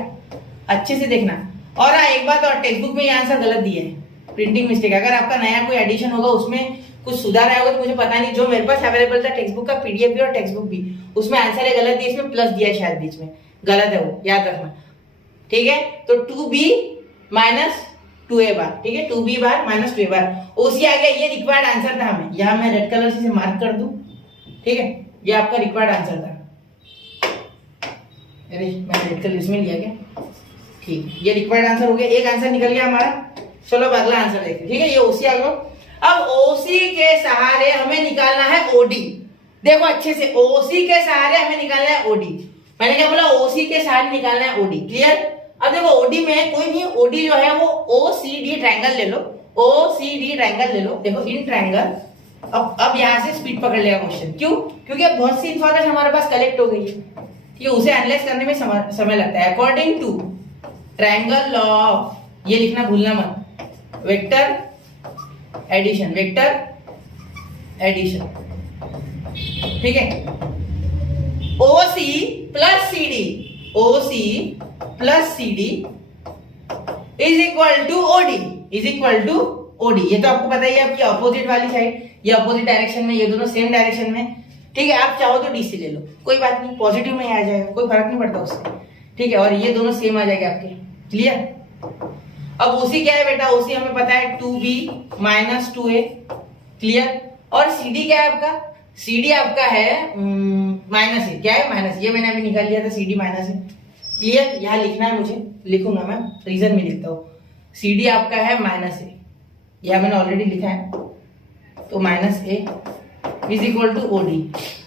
अच्छे से देखना। और एक बात और, टेक्स्ट बुक में ये आंसर गलत दिया है, प्रिंटिंग मिस्टेक। अगर आपका नया कोई एडिशन होगा, उसमें कुछ सुधार आया होगा तो मुझे पता नहीं, जो मेरे पास अवेलेबल था टेक्स्ट बुक का PDF भी और टेक्स्ट बुक भी, उसमें आंसर है गलत दिया, इसमें प्लस दिया है शायद बीच में, गलत है वो, याद रखना, ठीक है। तो 2B माइनस 2A बार, ठीक है, 2B बार माइनस 2A बार, OC आ गया, ये रिक्वायर्ड आंसर था हमें, यहाँ मैं रेड कलर से मार्क कर दूं, ठीक है, ये आपका रिक्वायर्ड आंसर था। अरे मैं रेड कलर इसमें लिया क्या, ठीक है, ये रिक्वायर्ड आंसर हो गया, एक आंसर निकल गया हमारा। चलो अब अगला आंसर देखते हैं। ठीक है, ये ओसी आ गया। अब ओसी के सहारे हमें निकालना है ओडी। देखो अच्छे से, ओसी के सहारे हमें निकालना है ओडी। मैंने क्या बोला, ओसी के सहारे निकालना है ओडी। क्लियर। अब देखो ओडी में कोई नहीं, ओडी जो है वो ओसीडी ट्रायंगल ले लो, ओसीडी ट्रायंगल ले लो। देखो इन ट्रायंगल, अब यहां से स्पीड पकड़ लेगा क्वेश्चन। क्यों? क्योंकि अब बहुत सी इंफॉर्मेशन हमारे पास कलेक्ट हो गई है, ठीक है, उसे एनालाइज करने में समय लगता है। अकॉर्डिंग टू ट्रायंगल ऑफ, ये लिखना भूलना मत, वेक्टर एडिशन, वेक्टर एडिशन, ठीक है। OC plus CD, OC plus CD is equal to OD, is equal to OD. ये तो आपको पता ही है, आपकी अपोजिट वाली साइड, ये अपोजिट डायरेक्शन में, ये दोनों सेम डायरेक्शन में, ठीक है। आप चाहो तो डीसी ले लो, कोई बात नहीं, पॉजिटिव में आ जाएगा, कोई फर्क नहीं पड़ता उससे, ठीक है। और ये दोनों सेम आ जाएंगे आपके। क्लियर। अब ओसी क्या है बेटा, ओसी हमें पता है 2b माइनस 2a। क्लियर। और सीडी क्या है आपका, सीडी आपका है माइनस ए। क्या है, माइनस, ये मैंने अभी निकाल लिया था, सीडी माइनस ए। क्लियर। यहाँ लिखना है मुझे, लिखूंगा मैं, रीजन में लिखता हूँ। सीडी आपका है माइनस ए, यह मैंने ऑलरेडी लिखा है, तो minus A is equal to OD.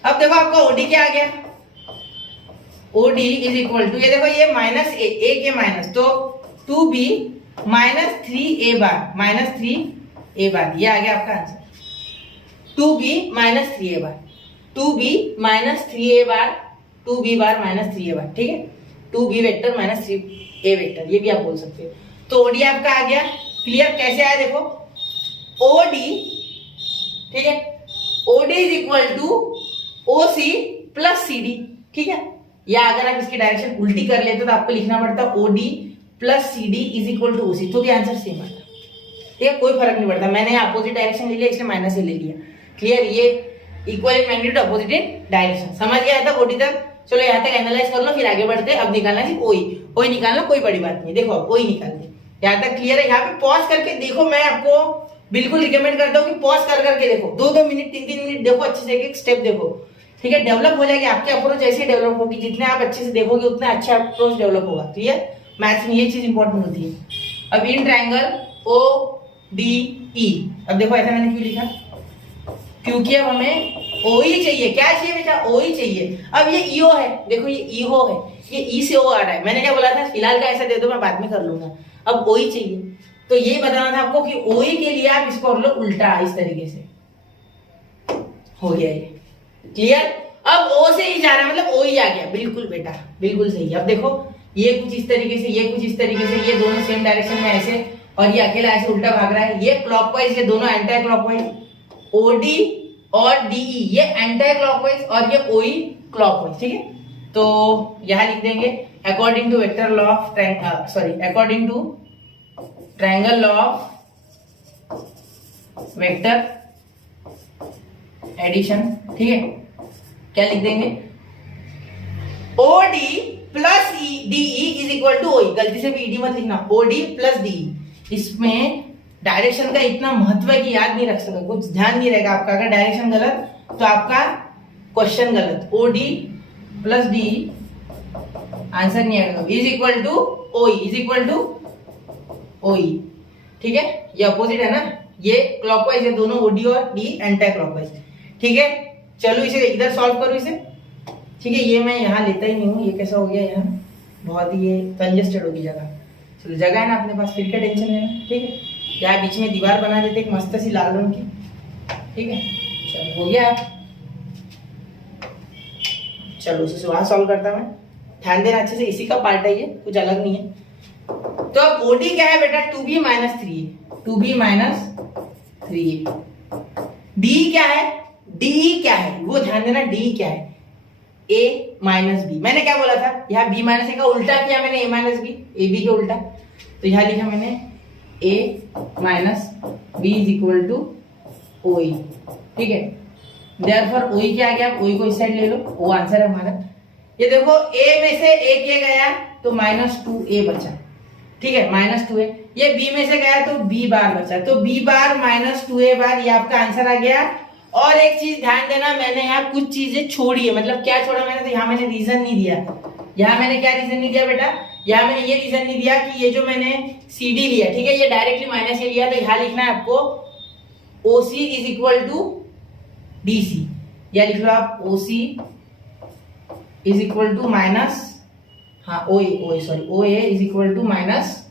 अब देखो आपका ओडी क्या आ गया, ओडी इज इक्वल टू, ये देखो ये माइनस ए के माइनस, तो 2b माइनस 3a बार, माइनस 3a बार, ये आ गया आपका आंसर। 2b माइनस 3a बार, 2b माइनस 3a बार, 2b बार माइनस 3a बार, ठीक है। 2b vector minus 3a vector, ये भी आप बोल सकते हो। तो ओडी आपका आ गया। क्लियर। कैसे आया देखो, ओडी, ठीक है, OD is equal to OC plus CD, ठीक है। या अगर आप इसकी डायरेक्शन उल्टी कर लेते तो आपको लिखना पड़ता OD plus CD is equal to OC, तो भी आंसर सेम आता, ठीक है, कोई फर्क नहीं पड़ता। मैंने अपोजिट डायरेक्शन ले लिया, इसलिए माइनस से ले लिया। क्लियर। ये equal in magnitude, opposite in direction. समझ गया था ओडी तक? चलो यहाँ तक एनालाइज कर लो, फिर आगे बढ़ते हैं। अब निकालना है ओई, ओई निकालना कोई बड़ी बात नहीं। देखो अब ओई निकालते, यहाँ तक क्लियर है। यहाँ पे पॉज करके देखो, मैं आपको बिल्कुल रिकमेंड करता हूँ कि पॉज कर करके देखो, 2-2 मिनट 3-3 मिनट देखो, अच्छे से एक स्टेप देखो, ठीक है। डेवलप हो जाएगी आपकी अप्रोच, जैसे डेवलप होगी, जितने आप अच्छे से देखोगे उतना अच्छा अप्रोच डेवलप होगा। क्लियर। मैथ्स में ये चीज इंपॉर्टेंट होती है। अब इन ट्रायंगल ओ डी ई, अब देखो ऐसा मैंने क्यों लिखा, क्योंकि अब हमें ओ ही चाहिए। क्या चाहिए बेटा, ओ ही चाहिए। अब ये ईओ है, देखो ये ईओ है, ये ई से ओ आ रहा है। मैंने क्या बोला था, फिलहाल का ऐसा दे दो, मैं बाद में कर लूंगा। अब ओ ही चाहिए, तो ये बताना था आपको कि ओ ही के लिए आप इसको कर लो उल्टा, इस तरीके से हो गया ये। क्लियर। अब ओ से ही जा रहा है, मतलब ओ ही आ गया। बिल्कुल बेटा, बिल्कुल सही। अब देखो ये कुछ इस तरीके से, ये कुछ इस तरीके से, ये दोनों सेम डायरेक्शन में ऐसे, और ये अकेला ऐसे उल्टा भाग रहा है। ये क्लॉकवाइज, ये दोनों एंटी क्लॉकवाइज। ओडी और डीई ये एंटी क्लॉकवाइज, और ये ओई क्लॉकवाइज, ठीक है। तो यहां लिख देंगे according to vector law of according to triangle law of vector addition, ठीक है। क्या लिख देंगे, OD plus DE is equal to OE. गलती से भी ईडी मत लिखना, ओडी प्लस डीई। इसमें डायरेक्शन का इतना महत्व है कि याद नहीं रख सकते, कुछ ध्यान नहीं रहेगा आपका। अगर डायरेक्शन गलत तो आपका क्वेश्चन गलत। ओडी प्लस डीई आंसर नहीं आएगा। इज इक्वल टू ओई, इज इक्वल टू ओई, ठीक है। ये अपोजिट है ना, ये क्लॉकवाइज है दोनों, ओडी और डी एंटी क्लॉकवाइज, ठीक है। चलो इसे इधर सॉल्व करो इसे, ठीक है। ये मैं यहाँ लेता ही नहीं हूँ, ये कैसा हो गया यहाँ, बहुत ही ये कंजेस्टेड होगी जगह। चलो जगह है ना अपने पास, फिर क्या टेंशन है ना, ठीक है। यहाँ बीच में दीवार बना देते एक मस्त सी लाल रंग की, ठीक है। चलो हो गया। चलो उसे वहां सॉल्व करता मैं, ध्यान देना अच्छे से, इसी का पार्ट है ये, कुछ अलग नहीं है। तो अब ओडी क्या है बेटा, 2b minus 3a, 2b minus 3a। D क्या है, डी क्या है वो ध्यान देना, डी क्या है, a माइनस बी। मैंने क्या बोला था, यहाँ b माइनस ए का उल्टा किया मैंने, a minus B, A B के उल्टा। तो यहाँ लिखा मैंने a minus B is equal to O E, ठीक है। देयरफॉर ओ ई क्या आ गया, ओ ई को इस साइड ले लो, वो आंसर है हमारा। ये देखो a में से a किया गया तो -2a बचा, ठीक है, -2a। ये b में से गया तो b बार बचा, तो b बार -2a बार, ये आपका आंसर आ गया। और एक चीज ध्यान देना, मैंने यहाँ कुछ चीजें छोड़ी है, मतलब क्या छोड़ा मैंने, तो यहाँ मैंने रीजन नहीं दिया। यहाँ मैंने क्या रीजन नहीं दिया बेटा, यहाँ मैंने ये रीजन नहीं दिया कि ये जो मैंने सी डी लिया, ठीक है, ये डायरेक्टली माइनस ए लिया, तो यहाँ लिखना है आपको O C is equal to D C, या लिख लो आप O C is equal to minus, हाँ O A is equal to minus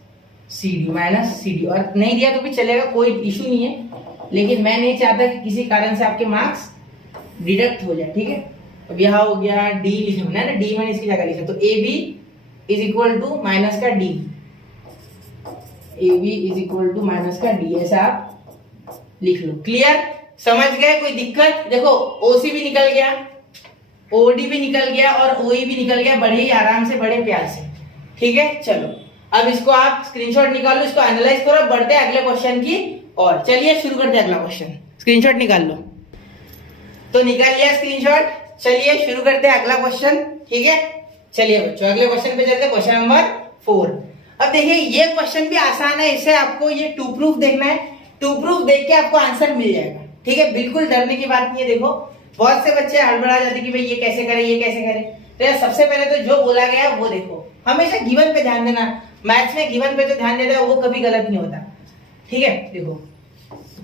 C D, और नहीं दिया तो भी चलेगा, कोई इशू नहीं है, लेकिन मैं नहीं चाहता कि किसी कारण से आपके मार्क्स डिडक्ट हो जाए, ठीक है। अब यहाँ हो गया डी लिखा ना, डी मैंने इसकी जगह लिखा, तो A B is equal to minus का D, A B is equal to minus का डी, ऐसा आप लिख लो। क्लियर, समझ गए, कोई दिक्कत? देखो ओसी भी निकल गया, ओडी भी निकल गया और ओई भी निकल गया, बड़े ही आराम से, बड़े प्यार से, ठीक है। चलो अब इसको आप स्क्रीनशॉट निकाल लो, इसको एनालाइज करो, बढ़ते हैं अगले क्वेश्चन की और। चलिए शुरू करते हैं अगला क्वेश्चन, स्क्रीनशॉट निकाल लो। तो निकाल लिया स्क्रीनशॉट, चलिए शुरू करते हैं अगला क्वेश्चन, ठीक है। चलिए बच्चों अगले क्वेश्चन पे चलते हैं, क्वेश्चन नंबर 4। अब देखिए ये क्वेश्चन भी आसान है, इसे आपको ये टू प्रूफ देखना है, टू प्रूफ देख के आपको आंसर मिल जाएगा, ठीक है। बिल्कुल डरने की बात नहीं है। देखो बहुत से बच्चे हड़बड़ा जाते कि भाई ये कैसे करें, ये कैसे करें, तो यार सबसे पहले तो जो बोला गया वो देखो, हमेशा गिवन पे ध्यान देना, मैथ्स में गिवन पे जो ध्यान देता है वो कभी गलत नहीं होता, ठीक है। देखो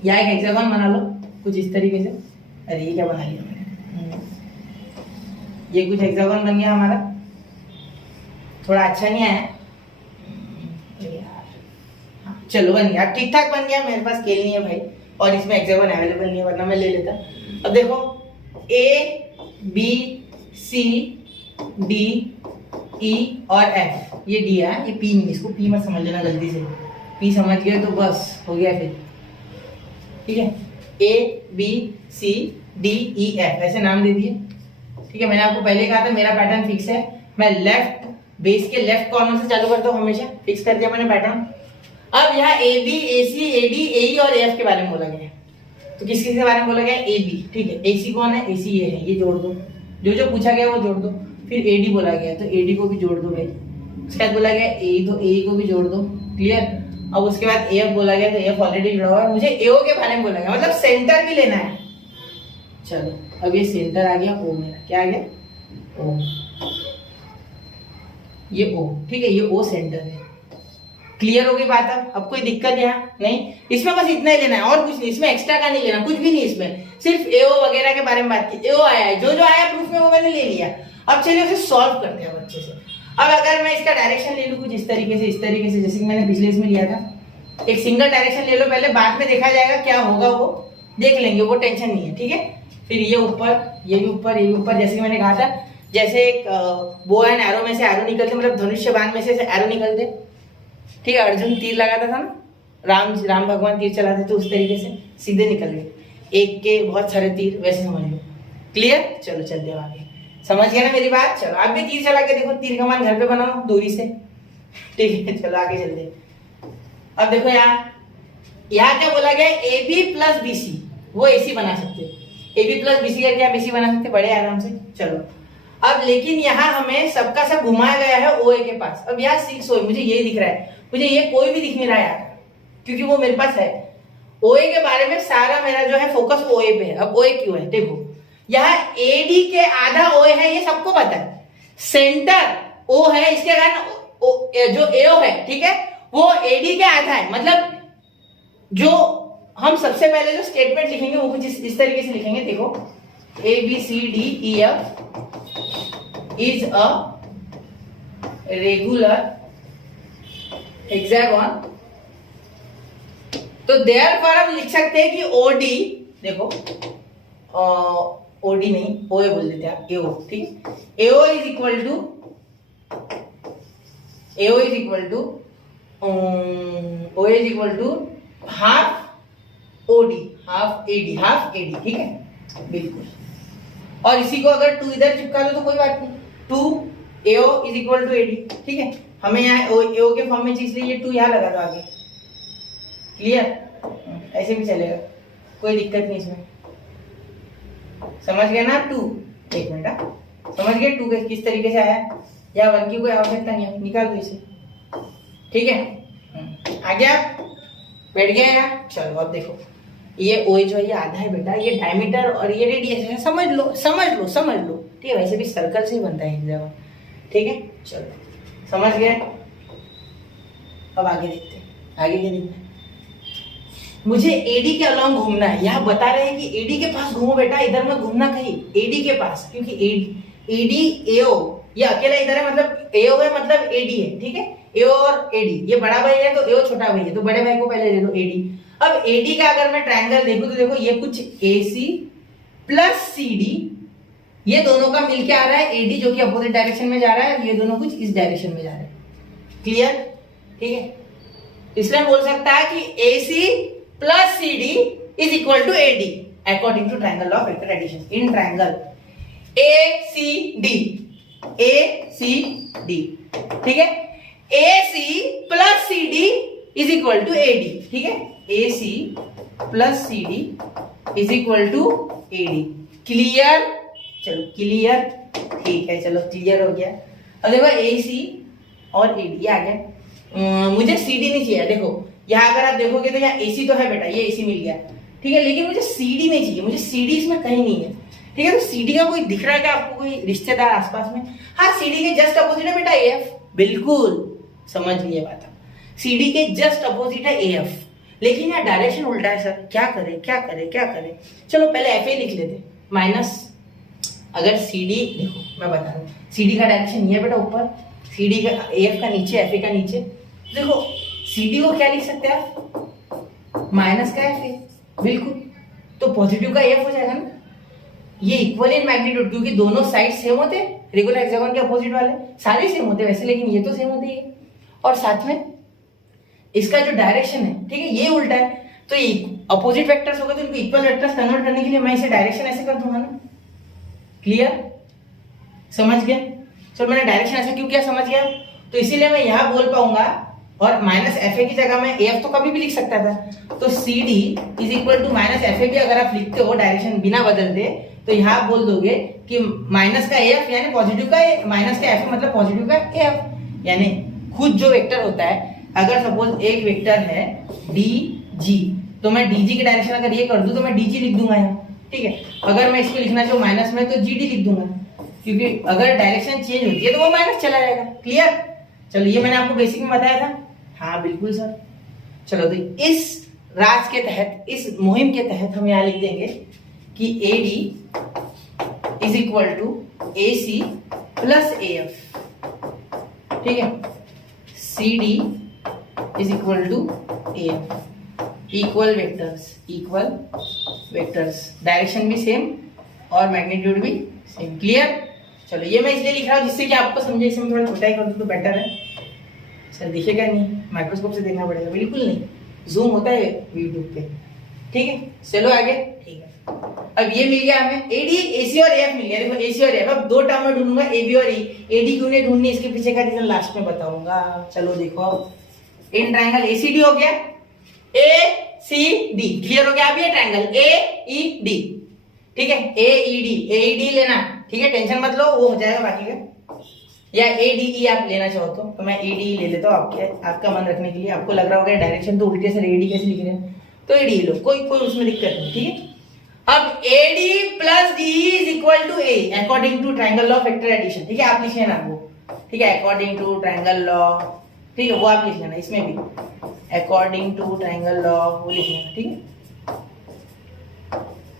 यहाँ एक हेक्सागन बना लो कुछ इस तरीके से, अरे ये क्या बना लिया मैंने, ये कुछ हेक्सागन बन गया हमारा, थोड़ा अच्छा नहीं आया यार, हाँ, चलो बन गया, ठीक ठाक बन गया। मेरे पास स्केल नहीं है भाई, और इसमें हेक्सागन अवेलेबल नहीं है, वरना मैं ले लेता। अब देखो ए बी सी डी ई और एफ, ये डी है, ये पी नहीं, इसको पी मत समझ लेना गलती से, पी समझ गए तो बस हो गया फिर, ठीक है। A B C D E F ऐसे नाम दे दिए, ठीक है। मैंने आपको पहले कहा था मेरा पैटर्न फिक्स है, मैं लेफ्ट बेस के लेफ्ट कॉर्नर से चालू करता हूँ, हमेशा फिक्स कर दिया मैंने पैटर्न। अब यहाँ A B A C A D A ई और एफ के बारे में बोला गया है, तो किस किस के बारे में बोला गया है, ए बी, ठीक है। ए सी कौन है, ए सी ये है, ये जोड़ दो, जो जो पूछा गया वो जोड़ दो। फिर ए डी बोला गया तो ए डी को भी जोड़ दो भाई, उसके बाद बोला गया ए, तो ए को भी जोड़ दो, क्लियर। अब उसके बाद एफ बोला गया तो एफ ऑलरेडी जुड़ा हुआ है, मुझे एओ के बारे में बोला गया, मतलब सेंटर भी लेना है। चलो अब ये सेंटर आ गया ओ, मेरा क्या आ गया ओ, ये ओ, ठीक है, ये ओ सेंटर है। क्लियर हो गई बात? अब कोई दिक्कत यहाँ नहीं, इसमें बस इतना ही लेना है और कुछ नहीं, इसमें एक्स्ट्रा का नहीं लेना, कुछ भी नहीं, इसमें सिर्फ एओ वगैरह के बारे में बात की। एओ आया है, जो जो आया प्रूफ में वो मैंने ले लिया। अब चलिए उसे सॉल्व करते हैं अच्छे से। अब अगर मैं इसका डायरेक्शन ले लूं कुछ इस तरीके से, जैसे कि मैंने पिछले इसमें लिया था, एक सिंगल डायरेक्शन ले लो पहले, बाद में देखा जाएगा क्या होगा वो देख लेंगे, वो टेंशन नहीं है, ठीक है। फिर ये ऊपर, ये भी ऊपर, ये भी ऊपर, जैसे कि मैंने कहा था, जैसे एक बो एंड एरो में से एरो निकलते, मतलब धनुष्य बाण में से एरो निकलते, ठीक है। अर्जुन तीर लगाता था ना, राम भगवान तीर चलाते थे, उस तरीके से सीधे निकल गए, एक के बहुत सारे तीर, वैसे समझ लो। क्लियर? चलो चलते हैं आगे, समझ गया ना मेरी बात? चलो आप भी तीर चला के देखो, तीर कमान घर पे बनाओ दूरी से, ठीक है। चलो आगे चलते हैं। अब देखो यहाँ क्या बोला गया, A B plus B C, वो ए सी बना सकते, A B plus B C करके आप ए सी बना सकते बड़े आराम से। चलो अब लेकिन यहाँ हमें सबका सब घुमाया गया है ओ ए के पास। अब यहाँ 6 ओ, मुझे ये दिख रहा है, मुझे ये कोई भी दिख नहीं रहा है यार, क्योंकि वो मेरे पास है। ओ ए के बारे में सारा मेरा जो है फोकस ओ ए पे है। अब ओ ए क्यों है, देखो यहाँ ए डी के आधा ओ ए है, ये सबको पता है, सेंटर ओ है, इसके कारण जो एओ है, ठीक है, वो एडी के आधा है। मतलब जो हम सबसे पहले जो स्टेटमेंट लिखेंगे वो कुछ इस तरीके से लिखेंगे, देखो A B C D E F is a regular hexagon, तो देयरफॉर हम लिख सकते हैं कि ओडी, देखो ओडी नहीं ओए बोल देते हैं, एओ, ठीक है। AO is equal to O is equal to half OD, half AD, ठीक है, बिल्कुल। और इसी को अगर 2 इधर चिपका दो तो कोई बात नहीं, 2 AO is equal to AD, ठीक है। हमें यहाँ एओ के फॉर्म में इसलिए ये 2 यहाँ लगा दो आगे, क्लियर? ऐसे भी चलेगा, कोई दिक्कत नहीं इसमें, समझ गया ना? 2, एक मिनट, समझ गए 2 किस तरीके से आया, या 1 की कोई आवश्यकता नहीं है, निकाल दो इसे, ठीक है। आ गया, बैठ गया यार। चलो अब देखो ये ओ जो है ये आधा है बेटा, ये डायमीटर और ये रेडियस है, समझ लो, ठीक है। वैसे भी सर्कल से ही बनता है हेक्सागन, ठीक है। चलो समझ गए, अब आगे देखते हैं, आगे क्या देखते हैं। मुझे एडी के अलॉन्ग घूमना है, यहाँ बता रहे हैं कि एडी के पास घूमो बेटा, इधर मत घूमना कहीं, एडी के पास, क्योंकि एडी एओ ये अकेला इधर है, मतलब एओ है मतलब एडी है, ठीक है। एओ और एडी, ये बड़ा भाई है तो एओ छोटा भाई है, तो बड़े भाई को पहले ले लो एडी। अब एडी का अगर मैं ट्रायंगल देखूं तो देखो ये कुछ एसी प्लस सीडी, ये दोनों का मिलके आ रहा है एडी, जो कि अपोजिट डायरेक्शन में जा रहा है, ये दोनों कुछ इस डायरेक्शन में जा रहे हैं। क्लियर, ठीक है। इसलिए बोल सकता है कि AC plus CD is equal to AD according to triangle of vector addition. In triangle ACD, ठीक है, AC plus CD is equal to AD, ठीक है, AC plus CD is equal to AD। Clear, चलो clear, ठीक है, चलो clear हो गया। अब देखो AC और AD आ गया, मुझे CD नहीं चाहिए। देखो यहाँ अगर आप देखोगे तो यहाँ AC तो है बेटा, ये AC मिल गया, ठीक है, लेकिन मुझे CD नहीं चाहिए, मुझे CD इसमें कहीं नहीं है, ठीक है। तो CD का कोई दिख रहा है क्या आपको, कोई रिश्तेदार आसपास में? हाँ, CD के जस्ट अपोजिट है बेटा AF, बिल्कुल समझ लिए बात आप, CD के जस्ट अपोजिट है AF, लेकिन यहाँ डायरेक्शन उल्टा है सर, क्या करें क्या करें क्या करें। चलो पहले FA लिख लेते, माइनस, अगर CD देखो मैं बता रहा हूँ, CD का डायरेक्शन ये है बेटा ऊपर, CD का AF का नीचे, FA का नीचे। देखो CD को क्या लिख सकते हैं आप, माइनस का FA, बिल्कुल, तो पॉजिटिव का AF हो जाएगा ना। ये इक्वल इन मैग्नीट्यूड, क्योंकि दोनों साइड सेम होते हैं, रेगुलर हेक्सागोन के अपोजिट वाले सारे सेम होते हैं वैसे, लेकिन ये तो सेम होते ही है, और साथ में इसका जो डायरेक्शन है, ठीक है, ये उल्टा है, तो ये अपोजिट वेक्टर्स होगा, तो इनको इक्वल वेक्टर्स कन्वर्ट करने के लिए मैं इसे डायरेक्शन ऐसे कर दूंगा ना। क्लियर, समझ गया। चलो मैंने डायरेक्शन ऐसे क्यों किया, समझ गया, तो इसीलिए मैं यहां बोल पाऊंगा, और माइनस FA की जगह मैं AF तो कभी भी लिख सकता था, तो CD is equal to minus FA भी अगर आप लिखते हो डायरेक्शन बिना बदलते, तो यहाँ आप बोल दोगे कि माइनस का AF यानी पॉजिटिव का माइनस का FA मतलब पॉजिटिव का AF, यानी खुद जो वेक्टर होता है, अगर सपोज एक वेक्टर है DG, तो मैं DG की डायरेक्शन अगर ये कर दूं तो मैं DG लिख दूंगा यहाँ, ठीक है। अगर मैं इसको लिखना चाहूँ माइनस में तो GD लिख दूंगा, क्योंकि अगर डायरेक्शन चेंज होती है तो वो माइनस चला जाएगा। क्लियर, चलो ये मैंने आपको बेसिक में बताया था, हाँ बिल्कुल सर। चलो तो इस राज के तहत, इस मुहिम के तहत हम यहाँ लिख देंगे कि AD is equal to AC plus AF, ठीक है, CD is equal to AF, equal vectors, direction भी सेम और मैग्नीट्यूड भी सेम। क्लियर, चलो ये मैं इसलिए लिख रहा हूँ जिससे कि आपको समझे, इसमें थोड़ा छोटा ही कर दूं तो बेटर है। सर दिखेगा नहीं, माइक्रोस्कोप से देखना पड़ेगा, बिल्कुल नहीं, जूम होता है यूट्यूब पे, ठीक है। चलो आगे, ठीक है। अब ये मिल गया हमें AD, AC और AF मिल गया। देखो AC और AF, अब दो टर्म में ढूंढूंगा AB और E। AD क्यों नहीं ढूंढनी, इसके पीछे का रीजन लास्ट में बताऊंगा। चलो देखो, इन ट्रायंगल ACD हो गया, ACD क्लियर हो गया। अब ये ट्रायंगल AED, ठीक है, AED लेना, ठीक है, टेंशन मत लो, वो हो जाएगा बाकी का, या ADE आप लेना चाहो तो मैं ADE ले लेता हूँ आपका मन रखने के लिए। आपको लग रहा होगा डायरेक्शन तो उल्टे से AD कैसे लिख रहे हैं, तो ADE लो, कोई उसमें दिक्कत नहीं, ठीक है। अब AD plus DE is equal to A according to triangle of vector addition, ठीक है, आप लिख लेना वो, ठीक है, अकॉर्डिंग टू ट्रायंगल लॉ, ठीक है, वो आप लिख लेना, इसमें भी अकॉर्डिंग टू ट्रायंगल लॉ वो लिख लेना, ठीक है,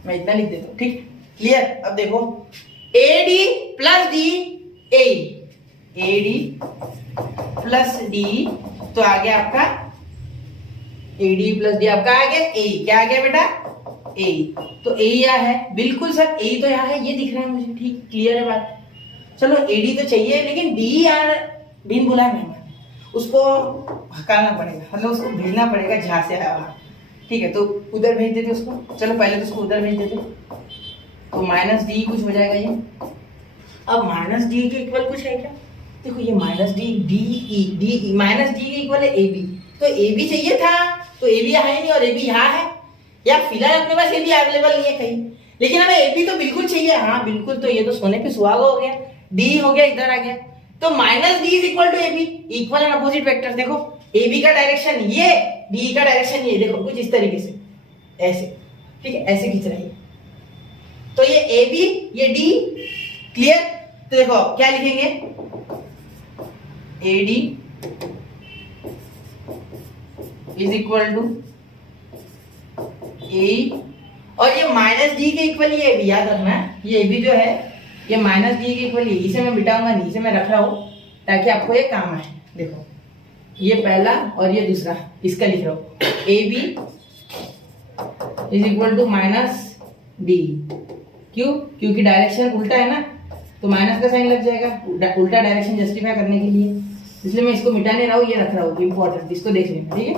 मैं इतना लिख देता हूँ, ठीक, क्लियर। अब देखो AD plus D AD plus D, तो आ गया आपका AD प्लस D, आपका आ गया A, क्या आ गया बेटा A, तो A यहाँ है, बिल्कुल सर A तो यहाँ है, ये दिख रहा है मुझे, ठीक, क्लियर है बात। चलो AD तो चाहिए, लेकिन D यार बिन बुलाए मेहमान, उसको हकालना पड़ेगा, मतलब उसको भेजना पड़ेगा जहाँ से आया वहाँ, ठीक है, तो उधर भेज देते उसको। चलो पहले तो उसको उधर भेज देते, तो माइनस D कुछ हो जाएगा ये। अब माइनस D के इक्वल कुछ है क्या, देखो ये माइनस DE माइनस D के इक्वल है AB, तो AB चाहिए था, तो AB यहाँ है नहीं और AB यहाँ है, या फिलहाल अपने पास AB अवेलेबल नहीं है कहीं, लेकिन हमें AB तो बिल्कुल चाहिए, हाँ बिल्कुल, तो ये तो सोने पे सुहागा हो गया, D हो गया, इधर आ गया, तो minus D is equal to AB, equal and opposite vector. देखो AB का डायरेक्शन ये, D का डायरेक्शन ये, देखो कुछ इस तरीके से, ऐसे, ठीक है, ऐसे खींच रहा है, तो ये AB ये D, क्लियर। तो देखो क्या लिखेंगे, AD इज इक्वल टू ए, और ये माइनस डी के इक्वल ये भी याद रखना है, ये भी जो है ये माइनस डी के इक्वल, इसे मैं बिठाऊंगा नहीं, इसे मैं रख रहा हूं ताकि आपको ये काम आए। देखो ये पहला और ये दूसरा, इसका लिख रहा हूं A B is equal to minus D. क्यों? क्योंकि डायरेक्शन उल्टा है ना, तो माइनस का साइन लग जाएगा उल्टा डायरेक्शन जस्टिफाई करने के लिए, इसलिए मैं इसको मिटा नहीं रहा हूँ, ये रख रहा हूँ इंपॉर्टेंट, इसको देख लेना। ठीक है,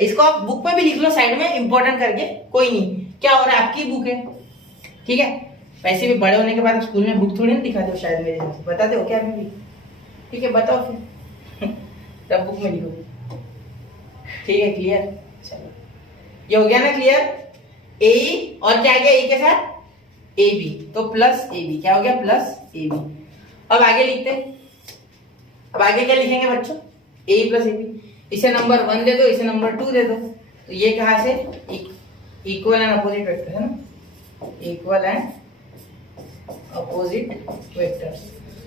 इसको आप बुक में भी लिख लो साइड में इंपॉर्टेंट करके, कोई नहीं, क्या हो रहा है आपकी बुक है। ठीक है, वैसे भी बड़े होने के बाद स्कूल में बुक थोड़ी ना दिखाते हो, शायद मेरे हिसाब से बताते हो क्या अभी भी? ठीक है, बताओ फिर तब बुक में लिखोगे। ठीक है, क्लियर? चलो ये हो गया ना क्लियर। ए और क्या आ गया ए के साथ ए बी, तो प्लस ए बी, क्या हो गया प्लस ए बी। अब आगे लिखते हैं, अब आगे क्या लिखेंगे बच्चों? ए प्लस ए बी, इसे नंबर 1 दे दो, इसे नंबर 2 दे दो, तो ये कहां से इक्वल एंड अपोजिट वेक्टर है ना, equal and opposite vector.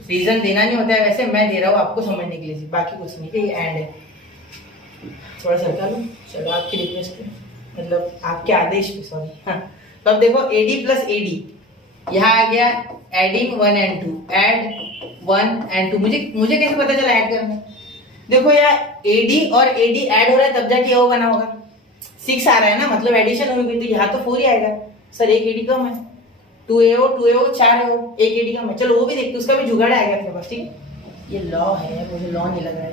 Reason देना नहीं होता है वैसे, मैं दे रहा हूँ आपको समझने के लिए, बाकी कुछ नहीं है, ये एंड है। थोड़ा सरका लो, चलो आपकी रिक्वेस्ट पे, मतलब आपके आदेश पे, सॉरी। हाँ, तो अब देखो AD प्लस AD, यहाँ आ गया एडिंग 1 and 2, एड 1 and 2, मुझे कैसे पता चला ऐड करना? देखो यार AD और AD ऐड हो रहा है तब जाके वो बना होगा, 6 आ रहा है ना, मतलब एडिशन होगी, तो यहाँ तो 4 ही आएगा। सर एक AD कम है, 2AO 4 AO, एक AD कम है, चलो वो भी देखते, उसका भी जुगाड़ आएगा अपने पास। ठीक है, ये लॉ है, मुझे लॉ नहीं लग रहा है,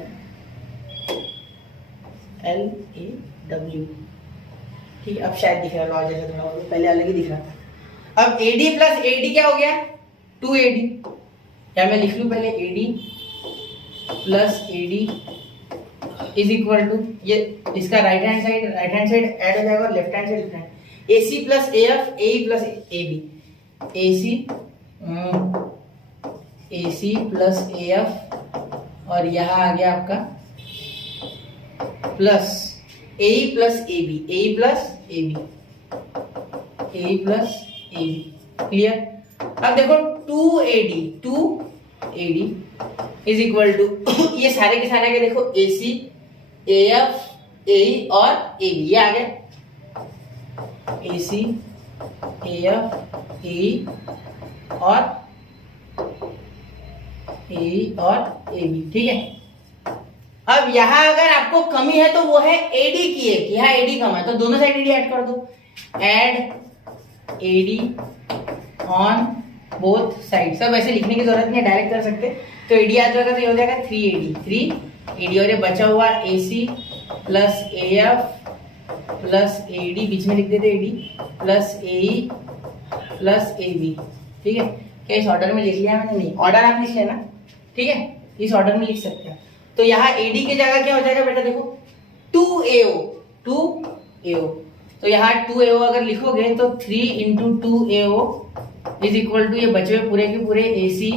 LAW। ठीक है, अब शायद दिख रहा है लॉ जैसा, थोड़ा पहले अलग ही दिख रहा था। अब AD प्लस AD क्या हो गया? 2AD, या मैं लिख लूं पहले AD plus AD is equal to, ये इसका राइट हैंड साइड ऐड हो जाएगा और left hand side different, AC plus AF, AE plus AB, AC plus AF, और यहाँ आ गया आपका plus AE plus AB, AE plus AB, AE plus AB। Clear? अब देखो 2AD इज इक्वल टू ये सारे के सारे के देखो AC, AF, AE और AB, ये आ गए AC, AF, AE और AB। ठीक है, अब यहाँ अगर आपको कमी है तो वो है AD की, है यहाँ AD कम है, तो दोनों साइड AD ऐड कर दो, add AD on both side. सब ऐसे लिखने की जरूरत नहीं है, डायरेक्ट कर सकते, तो AD आ जाएगा, तो ये हो जाएगा 3AD, और ये बचा हुआ AC plus AF plus AD, बीच में लिख देते AD plus AE plus AB। ठीक है, क्या इस ऑर्डर में लिख लिया मैंने? नहीं, ऑर्डर आप लिख लेना। ठीक है, इस ऑर्डर में लिख सकते हैं। तो यहाँ AD की जगह क्या हो जाएगा बेटा? देखो 2AO, तो यहाँ 2AO अगर लिखोगे तो 3 into 2AO is equal to, ये बचे हुए पूरे के पूरे AC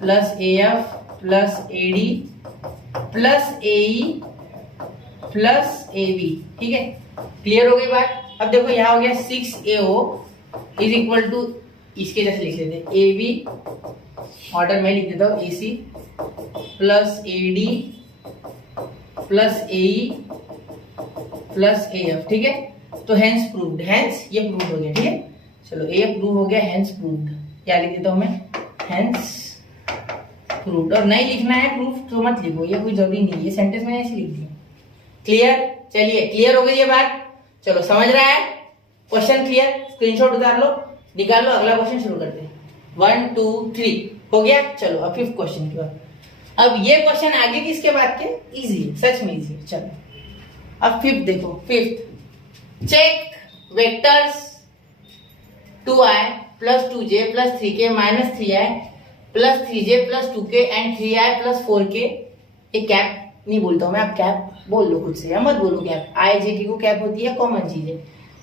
plus AF plus AD plus AE plus AB। ठीक है, क्लियर हो गई बात? अब देखो यहाँ हो गया 6AO इज इक्वल टू, इसके जैसे लिख लेते AB, ऑर्डर में लिख देता हूँ, AC plus AD plus AE plus AF। ठीक है, तो हेंस प्रूव्ड, हेंस ये प्रूव हो गया। ठीक है, चलो A प्रूव हो गया, हेंस प्रूव्ड, क्या लिख देता हूँ मैं? Hence proved. और नहीं लिखना है प्रूफ तो मत लिखो, ये कोई जरूरी नहीं है, ये सेंटेंस में ऐसे लिख दिया। क्लियर? चलिए, क्लियर हो गई ये बात? चलो, समझ रहा है? Question clear? स्क्रीनशॉट उतार लो, निकाल लो, अगला क्वेश्चन शुरू करते हैं। 1 2 3 हो गया। चलो अब 5th क्वेश्चन की बात। अब ये क्वेश्चन आगे किसके बाद के? इजी है, सच में इजी है। चलो अब 5th देखो, 5th check vectors 2i plus 2j plus 3k minus 3i plus 3j plus 2k and 3i plus 4k। ये कैप नहीं बोलता हूं मैं, आप कैप बोल लो खुद से, या मत बोलो कैप। आई जे की को कैप होती है, कॉमन चीज है,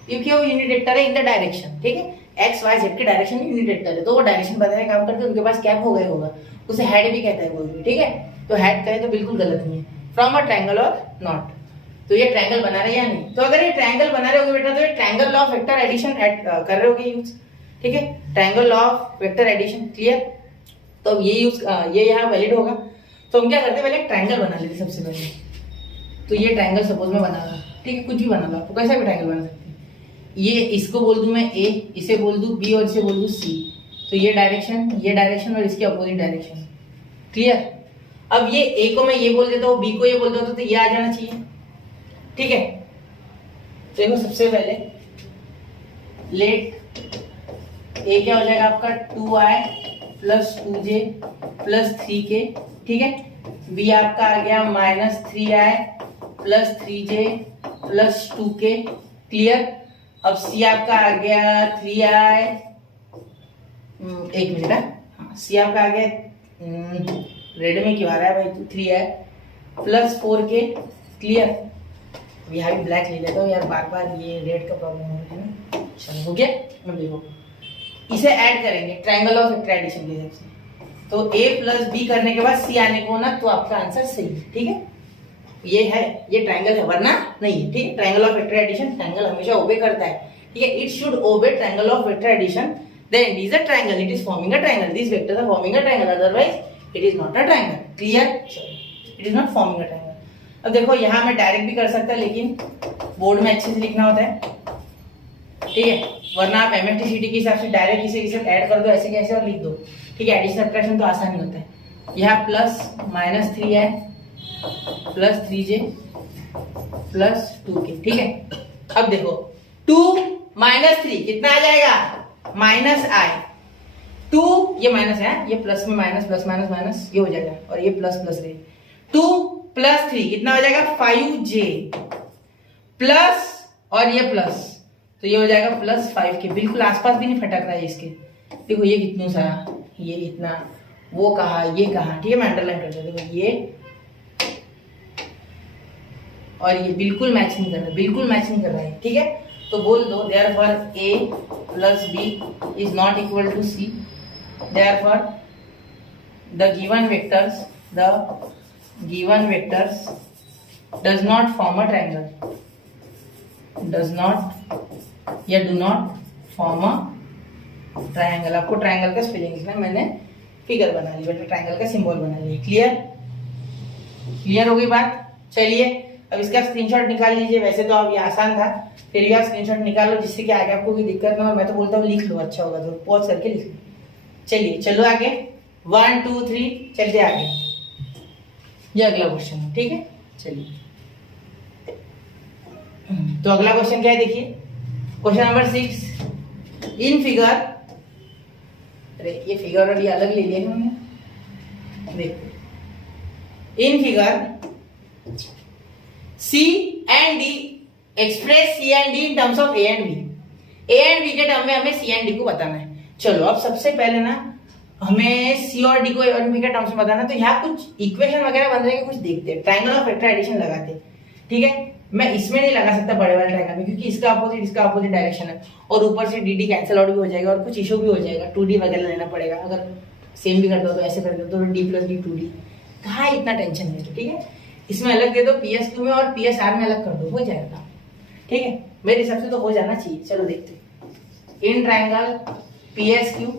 क्योंकि वो यूनिट वेक्टर है इन द डायरेक्शन। ठीक है, एक्स वाई जेड के डायरेक्शन में यूनिट वेक्टर है, तो वो डायरेक्शन बताने का काम करते हैं, उनके पास कैप होगा ही होगा। उसे हेड भी कहता है कोई भी। ठीक है, तो हेड कहे तो बिल्कुल गलत नहीं है, फ्रॉम अ ट्रायंगल और नॉट। तो ये ट्रायंगल बना रहे या नहीं? तो अगर ये ट्रायंगल बना रहे होगे बेटा, तो ये triangle law of vector addition कर रहे होगे यूज। ठीक है, triangle law of vector addition, clear? तो अब ये यूज, ये यहाँ वैलिड होगा। तो हम क्या करते हैं, पहले ट्रायंगल बना लेते सबसे पहले। तो ये ट्रायंगल सपोज में बना रहा, ठीक है, कुछ भी बना लो, आपको कैसा भी ट्रायंगल बना सकते हैं। ये इसको बोल दूं मैं ए, इसे बोल दूं बी और इसे बोल दूं सी, तो ये डायरेक्शन और इसके अपोजिट डायरेक्शन। क्लियर? अब ये ए को मैं ये बोल देता हूँ, बी को ये बोल देता हूँ, तो ये आ जाना चाहिए। ठीक है, तो देखो सबसे पहले लेट ए क्या हो जाएगा आपका 2i plus 2j plus 3k। ठीक है, बी आपका आ गया -3i plus 3j plus 2k। Clear? अब सी आपका आ गया 3i, एक मिनट है, सी आपका आ गया रेड में क्यों आ रहा है भाई, 3i प्लस 4k। क्लियर? यहाँ भी ब्लैक ले लेता हूँ यार, बार बार ये रेड का प्रॉब्लम हो रहा है ना। चलो हो गया। अब देखो इसे ऐड करेंगे ट्रायंगल ऑफ वेक्टर एडिशन के हिसाब से, तो a प्लस बी करने के बाद सी आने को ना, तो आपका आंसर सही है। ठीक है, ये है, ये ट्रायंगल है वरना नहीं है। ठीक है, triangle of vector addition, triangle हमेशा ओबे करता है। ठीक है, it should obey triangle of vector addition, then it is a triangle, it is forming a triangle, this vectors are forming a triangle, otherwise it is not a triangle. Clear? It is not forming a triangle. अब देखो यहाँ मैं direct भी कर सकता, लेकिन board में अच्छे से लिखना होता है। ठीक है, वरना आप एमएफटी के हिसाब से डायरेक्ट इसे ऐड कर दो, ऐसे कैसे और लिख दो। ठीक है, एडिशन सब्ट्रैक्शन तो आसान ही होता है। यहाँ plus -3i plus 3j plus 2k। ठीक है, अब देखो 2 - 3 कितना आ जाएगा, -i, 2 ये माइनस है, ये प्लस में माइनस प्लस माइनस माइनस ये हो जाएगा, और ये प्लस प्लस रहे, 2 प्लस 3 कितना हो जाएगा 5j प्लस, और ये प्लस, तो ये हो जाएगा प्लस 5k। बिल्कुल आसपास भी नहीं फटक रहा है इसके। देखो ये कितना सा, ये इतना, वो कहा, ये कहा। ठीक है, मैं अंडरलाइन कर दूं, देखो ये और ये बिल्कुल मैच नहीं कर रहा है, बिल्कुल मैच नहीं कर रहा है। ठीक है, तो बोल दो therefore a plus b is not equal to c, therefore the given vectors does not form a triangle, does not या do not form a triangle. आपको ट्रायंगल का स्पेलिंग लिखना है, मैंने फिगर बना ली, बेटा ट्रायंगल का सिंबल बना लिया। क्लियर हो गई बात? चलिए अब इसका स्क्रीनशॉट निकाल लीजिए। वैसे तो अब ये आसान था, फिर भी आप स्क्रीनशॉट निकाल लो, जिससे कि आगे आपको कोई दिक्कत ना हो। मैं तो बोलता हूँ लिख लो, अच्छा होगा, तो पॉज करके लिख लो। चलिए चलो आगे, 1 2 3 चलते आगे। ये अगला क्वेश्चन है। ठीक है, चलिए तो अगला क्वेश्चन क्या है, देखिए क्वेश्चन नंबर 6 इन फिगर, अरे ये फिगर और ये अलग ले लिया हमने। देखो in figure C and D express C and D in terms of A and B। A and B के टर्म में हमें C and D को बताना है। चलो अब सबसे पहले ना हमें C और D को A और B के टर्म्स में बताना, तो यहाँ कुछ इक्वेशन वगैरह बन रहे हैं, कुछ देखते हैं। ट्रायंगल ऑफ वेक्टर एडिशन लगाते हैं। ठीक है, मैं इसमें नहीं लगा सकता बड़े वाले ट्रायंगल में, क्योंकि इसका अपोजिट डायरेक्शन है, और ऊपर से डी कैंसिल आउट भी हो जाएगा, और कुछ इशू भी हो जाएगा, 2D वगैरह लेना पड़ेगा। अगर सेम भी करता हो तो ऐसे कर दो, तो D + B 2D, कहाँ इतना टेंशन है। ठीक है, इसमें अलग दे दो, PSQ में और PSR में अलग कर दो, हो जाएगा। ठीक है, मेरे हिसाब से तो हो जाना चाहिए। चलो देखते हैं। इन ट्रायंगल PSQ,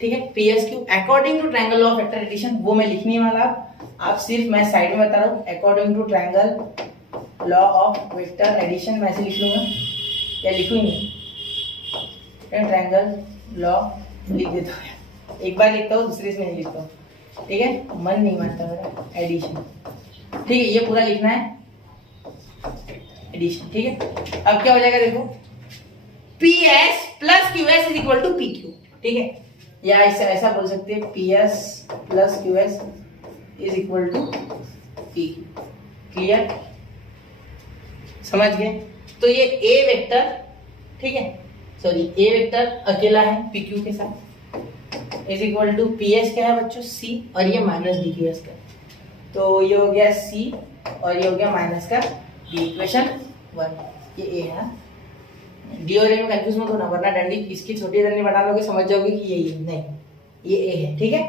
ठीक है, PSQ according to triangle of vector addition, वो मैं लिखने वाला, आप सिर्फ मैं साइड में बता रहा हूँ। According to triangle law of vector addition मैं ऐसे लिख लूंगा, या लिखूं नहीं, ट्रायंगल लॉ लिख देता हूँ। एक बार लिखता हूँ, दूसरे से नहीं लिखता हूँ। ठीक है, मन नहीं मानता मेरा, एडिशन। ठीक है, ये पूरा लिखना है, एडिशन। ठीक है, अब क्या हो जाएगा देखो, PS plus QS is equal to PQ। ठीक है, या ऐसा बोल सकते हैं, PS plus QS is equal to PQ। Clear? समझ गए? तो ये A वेक्टर, ठीक है, सॉरी A वेक्टर अकेला है PQ के साथ, इज इक्वल टू PS क्या है बच्चों, C, और ये माइनस DQS का, तो ये हो गया C और ये हो गया माइनस का D। इक्वेशन 1 ये A है। D और A में कंफ्यूज मत होना, वरना डंडी इसकी छोटी डंडी बना लोगे, समझ जाओगे कि ये नहीं, ये A है। ठीक है,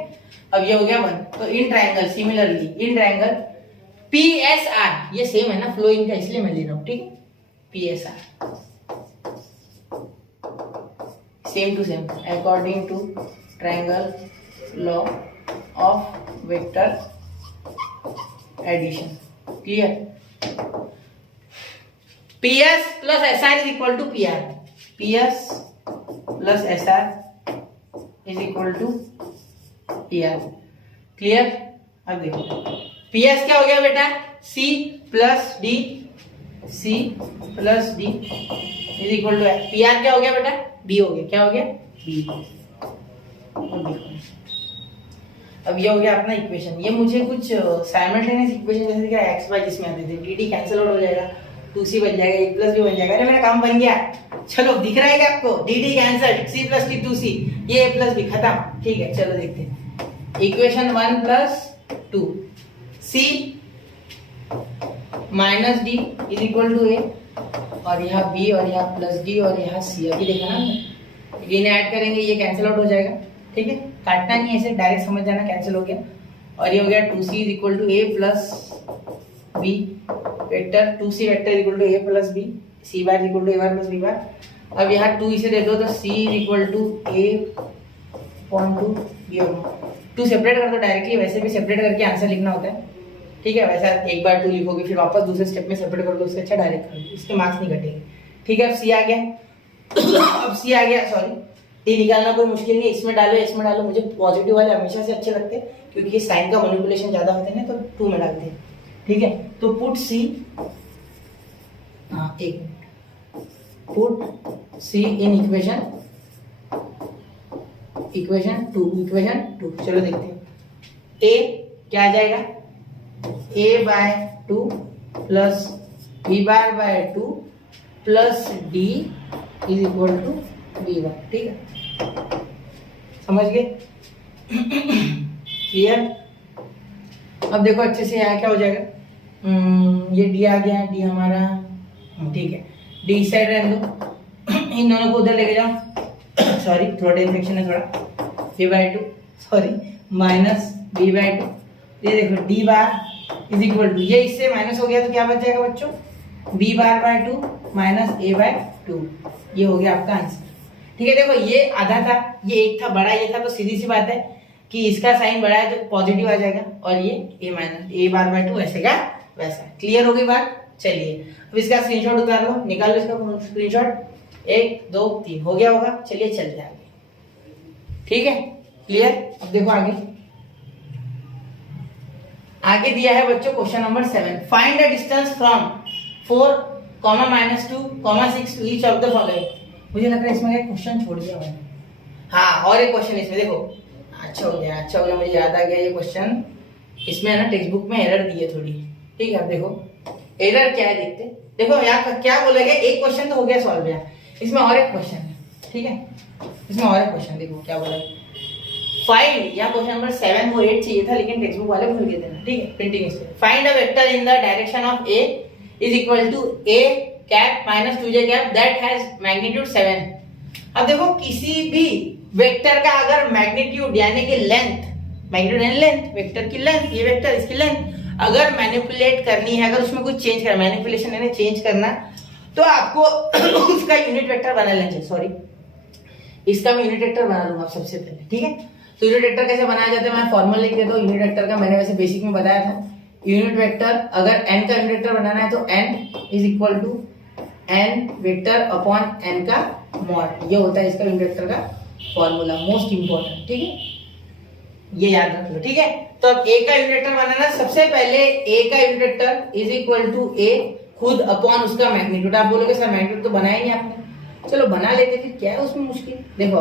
अब ये हो गया 1। तो in triangle similarly in triangle PSR, ये सेम है ना फ्लो इनका, इसलिए मैं ले रहा हूँ। ठीक है, PSR same to same according to triangle law of vector addition. Clear? PS plus SR is equal to PR, PS plus SR is equal to PR। Clear? अब देखो PS क्या हो गया बेटा, C plus D, C plus D is equal to PR क्या हो गया बेटा, B हो गया। क्या हो गया, B। अब ये हो गया अपना इक्वेशन। ये मुझे कुछ साइमल्टेनियस इक्वेशन जैसे कि x y जिसमें आते थे, dd कैंसिल आउट हो जाएगा, 2c बन जाएगा, 1 प्लस b बन जाएगा। अरे मेरा काम बन गया। चलो दिख रहा है क्या आपको, dd cancel, c plus d 2c, ये a प्लस b खत्म। ठीक है, चलो देखते हैं equation 1 plus 2 c minus d is equal to a, और यहाँ b और यहाँ प्लस d और यहाँ c। अभी देखा ना, ये ऐड करेंगे, ये कैंसिल आउट हो जाएगा। ठीक है, काटना नहीं है, ऐसे डायरेक्ट समझ जाना, कैंसिल हो गया। और ये हो गया 2c is equal to a plus b vector, 2c vector is equal to a plus b, c bar is equal to a bar plus b bar. अब यहाँ 2 इसे दे दो तो c is equal to a upon 2 b होगा। 2 separate कर दो directly, वैसे भी सेपरेट करके आंसर लिखना होता है। ठीक है, वैसा एक बार 2 लिखोगे फिर वापस दूसरे स्टेप में सेपरेट कर दो, उससे अच्छा डायरेक्ट कर दो, इसके मार्क्स नहीं घटेंगे। ठीक है, अब c आ गया अब c आ गया, सॉरी डी निकालना कोई मुश्किल नहीं, इसमें डालो इसमें डालो। मुझे पॉजिटिव वाले हमेशा से अच्छे लगते हैं क्योंकि साइन का मैनिपुलेशन ज्यादा होते हैं, तो 2 में डालते हैं। ठीक है, तो पुट सी, हाँ एक मिनट, पुट सी इन इक्वेशन 2। चलो देखते हैं ए क्या आ जाएगा, a by 2 plus b bar by 2 plus d is equal to b bar. ठीक है, समझ गए? क्लियर? अब देखो अच्छे से यहाँ क्या हो जाएगा, ये डी आ गया, डी हमारा, ठीक है, डी इस साइड रहने दो, इन दोनों को उधर लेके जाओ, सॉरी थ्रोट इन्फेक्शन है थोड़ा, b by 2 sorry minus b by 2, ये देखो D bar is equal to, ये इससे माइनस हो गया तो क्या बच जाएगा बच्चों, b bar by 2 minus a by 2। ये हो गया आपका आंसर। ठीक है, देखो ये आधा था, ये एक था, बड़ा ये था, तो सीधी सी बात है कि इसका साइन बड़ा है तो पॉजिटिव आ जाएगा, और ये a minus a bar by 2 ऐसे का वैसा। क्लियर हो गई बात? चलिए अब इसका स्क्रीनशॉट उतार लो, निकाल लो इसका स्क्रीनशॉट, 1 2 3 हो गया होगा। चलिए चलते हैं आगे। ठीक है, क्लियर? अब देखो आगे दिया है बच्चों question number 7, find the distance from 4, -2, -6 to each of the following. मुझे लग रहा है इसमें एक क्वेश्चन छोड़ दिया मैंने, हाँ और एक क्वेश्चन इसमें देखो, अच्छा हो गया मुझे याद आ गया ये क्वेश्चन। इसमें है ना टेक्स्ट बुक में एरर दी है थोड़ी। ठीक है, अब देखो एरर क्या है देखते। देखो यहाँ क्या बोला गया, एक क्वेश्चन तो हो गया सॉल्व यार, इसमें और एक क्वेश्चन है। ठीक है, इसमें और एक क्वेश्चन देखो क्या बोला है, फाइंड, या क्वेश्चन नंबर 7 वो 8 चाहिए था लेकिन टेक्स्ट बुक वाले भूल गए थे ना। ठीक है, printing mistake. Find a vector in the direction of a is equal to a cap minus 2j cap that has magnitude 7। अब देखो किसी भी वेक्टर का अगर मैग्नीट्यूड यानी कि लेंथ, मैग्नीट्यूड यानी लेंथ, वेक्टर की लेंथ, ये वेक्टर इसकी लेंथ अगर मैनिपुलेट करनी है, अगर उसमें कुछ चेंज करना, मैनिपुलेशन यानी चेंज करना, तो आपको उसका यूनिट वेक्टर बना लेना चाहिए। सॉरी, इसका मैं यूनिट वेक्टर बना लूंगा सबसे पहले। ठीक है, तो यूनिट वेक्टर कैसे बनाया जाता है, मैं फॉर्मूला लिख देता हूं यूनिट वेक्टर का, मैंने वैसे बेसिक में बताया था। यूनिट वेक्टर अगर n का यूनिट वेक्टर बनाना है तो n is equal to n vector upon n का मॉड, ये होता है इसका यूनिट वेक्टर का फॉर्मूला, मोस्ट इंपॉर्टेंट। ठीक है, ये याद रख लो। ठीक है, तो अब a का यूनिट वेक्टर बनाना, सबसे पहले a का unit vector is equal to a खुद अपॉन उसका मैग्नीट्यूड। आप बोलोगे सर मैग्नीट्यूड तो बनाया नहीं आपने, चलो बना लेते, फिर क्या है उसमें मुश्किल। देखो a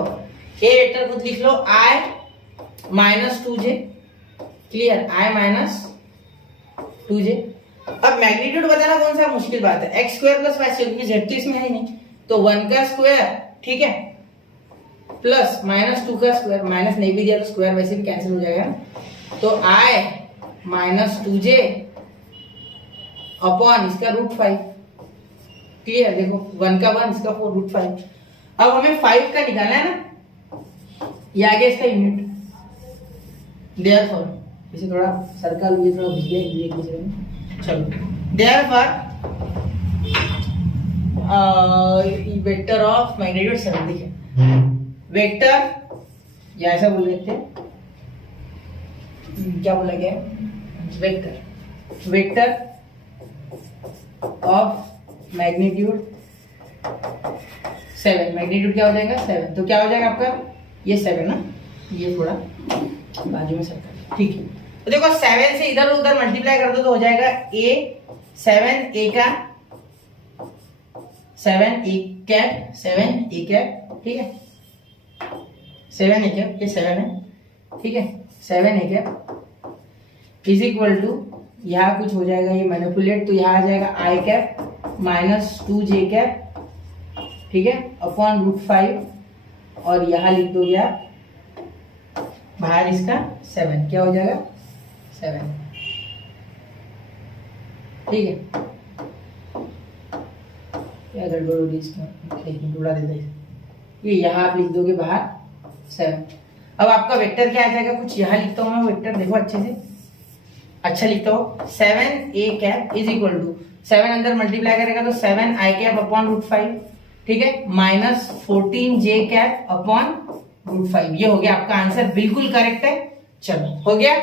वेक्टर खुद लिख लो, i minus 2j, clear, i minus 2j। अब मैग्नीट्यूड बताना कौन सा मुश्किल बात है, x square plus y square, क्योंकि z तो इसमें है नहीं, तो 1 का स्क्वायर, ठीक है, प्लस माइनस 2 का स्क्वायर, माइनस नहीं भी दिया तो स्क्वायर वैसे भी कैंसिल हो जाएगा, तो i माइनस 2j अपॉन इसका √5। क्लियर, देखो 1 का 1, इसका 4 √5। अब हमें 5 का निकालना है ना, ये आ गया इसका यूनिट, देयरफॉर इसे थोड़ा सर्कल ये थोड़ा भिज गया, चलो देयरफॉर वेक्टर ऑफ मैग्नीट्यूड 7 लिखे, वेक्टर या ऐसा बोल देते हैं, क्या बोला गया, वेक्टर ऑफ मैग्नीट्यूड 7, मैग्नीट्यूड क्या हो जाएगा 7, तो क्या हो जाएगा आपका ये 7 ना, ये थोड़ा बाजू में सरका, ठीक है। तो देखो 7 से इधर उधर मल्टीप्लाई कर दो तो हो जाएगा a 7 a का 7 a कैप 7 a कैप, ठीक है 7 a कैप, ये 7 है, ठीक है 7 a cap is equal to यहाँ कुछ हो जाएगा ये मैनिपुलेट, तो यहाँ आ जाएगा i cap minus 2j cap, ठीक है अपॉन √5 और यहाँ लिख दोगे आप बाहर इसका 7, क्या हो जाएगा 7, ठीक है। क्या गड़बड़ हो रही है इसमें, उड़ा देते ये यहाँ आप लिख दोगे बाहर 7। अब आपका वेक्टर क्या आ जाएगा, कुछ यहाँ लिखता हूँ मैं वेक्टर, देखो अच्छे से, अच्छा लिखता हूँ 7a cap is equal to 7 अंदर मल्टीप्लाई करेगा तो 7i कैप अपॉन √5, ठीक है माइनस 14j कैप अपॉन √5, ये हो गया आपका आंसर, बिल्कुल करेक्ट है। चलो हो गया,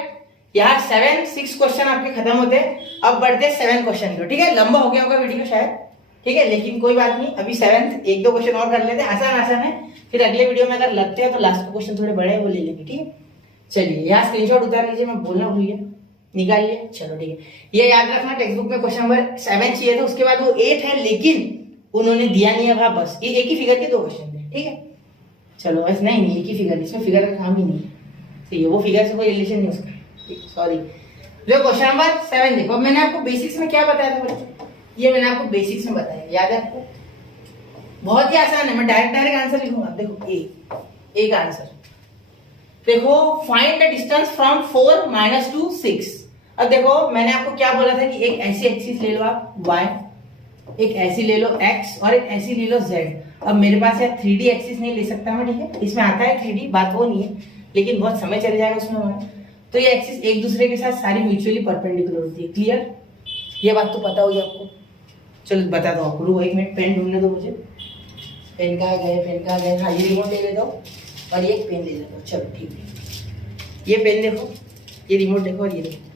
यहाँ 6 क्वेश्चन आपके खत्म होते हैं, अब बढ़ते 7 क्वेश्चन को, ठीक है लंबा हो गया होगा वीडियो शायद, ठीक है लेकिन कोई बात नहीं, अभी 7th 1-2 क्वेश्चन और कर लेते हैं, आसान है, फिर अगले वीडियो में अगर लगते हैं तो लास्ट क्वेश्चन थोड़े बड़े हैं वो ले लेंगे, ठीक है। चलिए यहाँ स्क्रीनशॉट उतार लीजिए, मैं बोलना भूल गया, निकाल लिया, चलो ठीक है। ये याद रखना टेक्स्ट बुक में क्वेश्चन नंबर 7 चाहिए था, उसके बाद वो 8 है लेकिन उन्होंने दिया नहीं है वहां, बस ये एक ही फिगर के 2 क्वेश्चन थे, ठीक है। चलो बस नहीं एक ही फिगर, इसमें फिगर का काम ही नहीं है, सही है, वो फिगर से कोई रिलेशन नहीं उसका, सॉरी। जो क्वेश्चन नंबर 7 देखो, मैंने आपको बेसिक्स में क्या बताया था बच्चों, ये मैंने आपको बेसिक्स में बताया, याद है आपको, बहुत ही आसान है, मैं डायरेक्ट आंसर लिखूंगा, देखो ए का आंसर देखो, find the distance from 4 minus two 6। अब देखो मैंने आपको क्या बोला था कि एक ऐसी एक्सिस ले लो आप y, एक ऐसी ले लो x और एक ऐसी ले लो z। अब मेरे पास यार 3D एक्सिस नहीं ले सकता मैं, ठीक है इसमें आता है 3D, बात वो नहीं है, लेकिन बहुत समय चले जाएगा उसमें हमारा, तो ये एक्सिस एक दूसरे के साथ सारी म्यूचुअली परपेंडिकुलर होती है, क्लियर, ये बात तो पता होगी आपको। चलो बता दो आपको, 1 मिनट पेन ढूंढने दो मुझे, पेन कहाँ गए, हाँ ये रिमोट ले लेता हूँ और ये पेन ले लेता हूँ, चलो ठीक है। ये पेन देखो, ये रिमोट देखो और ये देखो,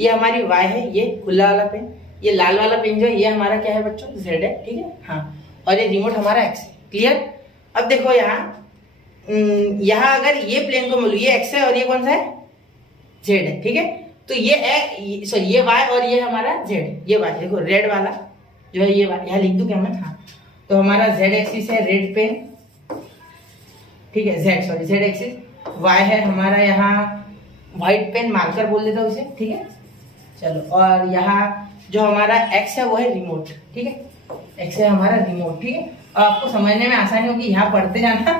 ये हमारी y है, ये खुला वाला पेन, ये लाल वाला पेन जो है ये हमारा क्या है बच्चों z है, ठीक है हाँ, और ये रिमोट हमारा x है, क्लियर। अब देखो यहाँ अगर ये प्लेन को मिलू, ये x है और ये कौन सा है z है, ठीक है, तो ये सॉरी ये y और ये हमारा z, ये y देखो रेड वाला जो है ये y, यहाँ लिख दूं क्या मैं, हाँ तो हमारा z एक्सिस है रेड पेन, ठीक है z एक्सिस, y है हमारा यहाँ व्हाइट पेन, मार्कर बोल देता हूँ उसे, ठीक है चलो, और यहाँ जो हमारा x है वो है रिमोट, ठीक है x है हमारा रिमोट, ठीक है। और आपको समझने में आसानी होगी, यहाँ पढ़ते जाना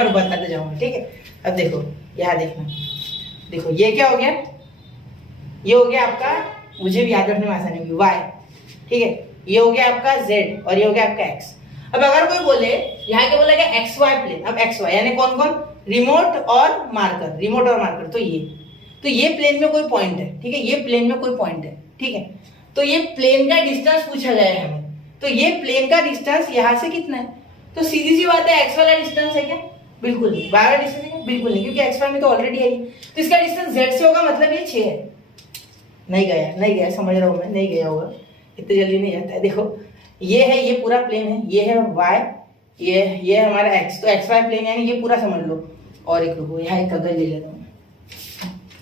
और बताते जाऊंगा, ठीक है। अब देखो यहाँ देखना, देखो ये क्या हो गया, ये हो गया आपका, मुझे भी याद रखने में आसानी होगी y, ठीक है, ये हो गया आपका z और ये हो गया आपका x। अब अगर कोई बोले यहाँ क्या बोलेगा एक्स वाई प्लेन, अब एक्स वाई यानी कौन कौन, रिमोट और मार्कर, तो ये प्लेन में कोई पॉइंट है, ठीक है ये प्लेन में कोई पॉइंट है, ठीक है, तो ये प्लेन का डिस्टेंस पूछा गया है हमें, तो ये प्लेन का डिस्टेंस यहाँ से कितना है, तो सीधी सी बात है एक्स वाला डिस्टेंस है क्या, बिल्कुल नहीं, y वाला डिस्टेंस है क्या, बिल्कुल नहीं, क्योंकि एक्स वाई में तो ऑलरेडी है, तो इसका डिस्टेंस z से होगा, मतलब ये 6 है, नहीं गया समझ रहा हूँ मैं, नहीं गया होगा, इतनी जल्दी नहीं जाता है। देखो ये है, ये पूरा प्लेन है, ये है y, ये हमारा x, तो एक्स वाई प्लेन यानी ये पूरा समझ लो। और एक रुको यहाँ एक कागज ले लेता हूँ,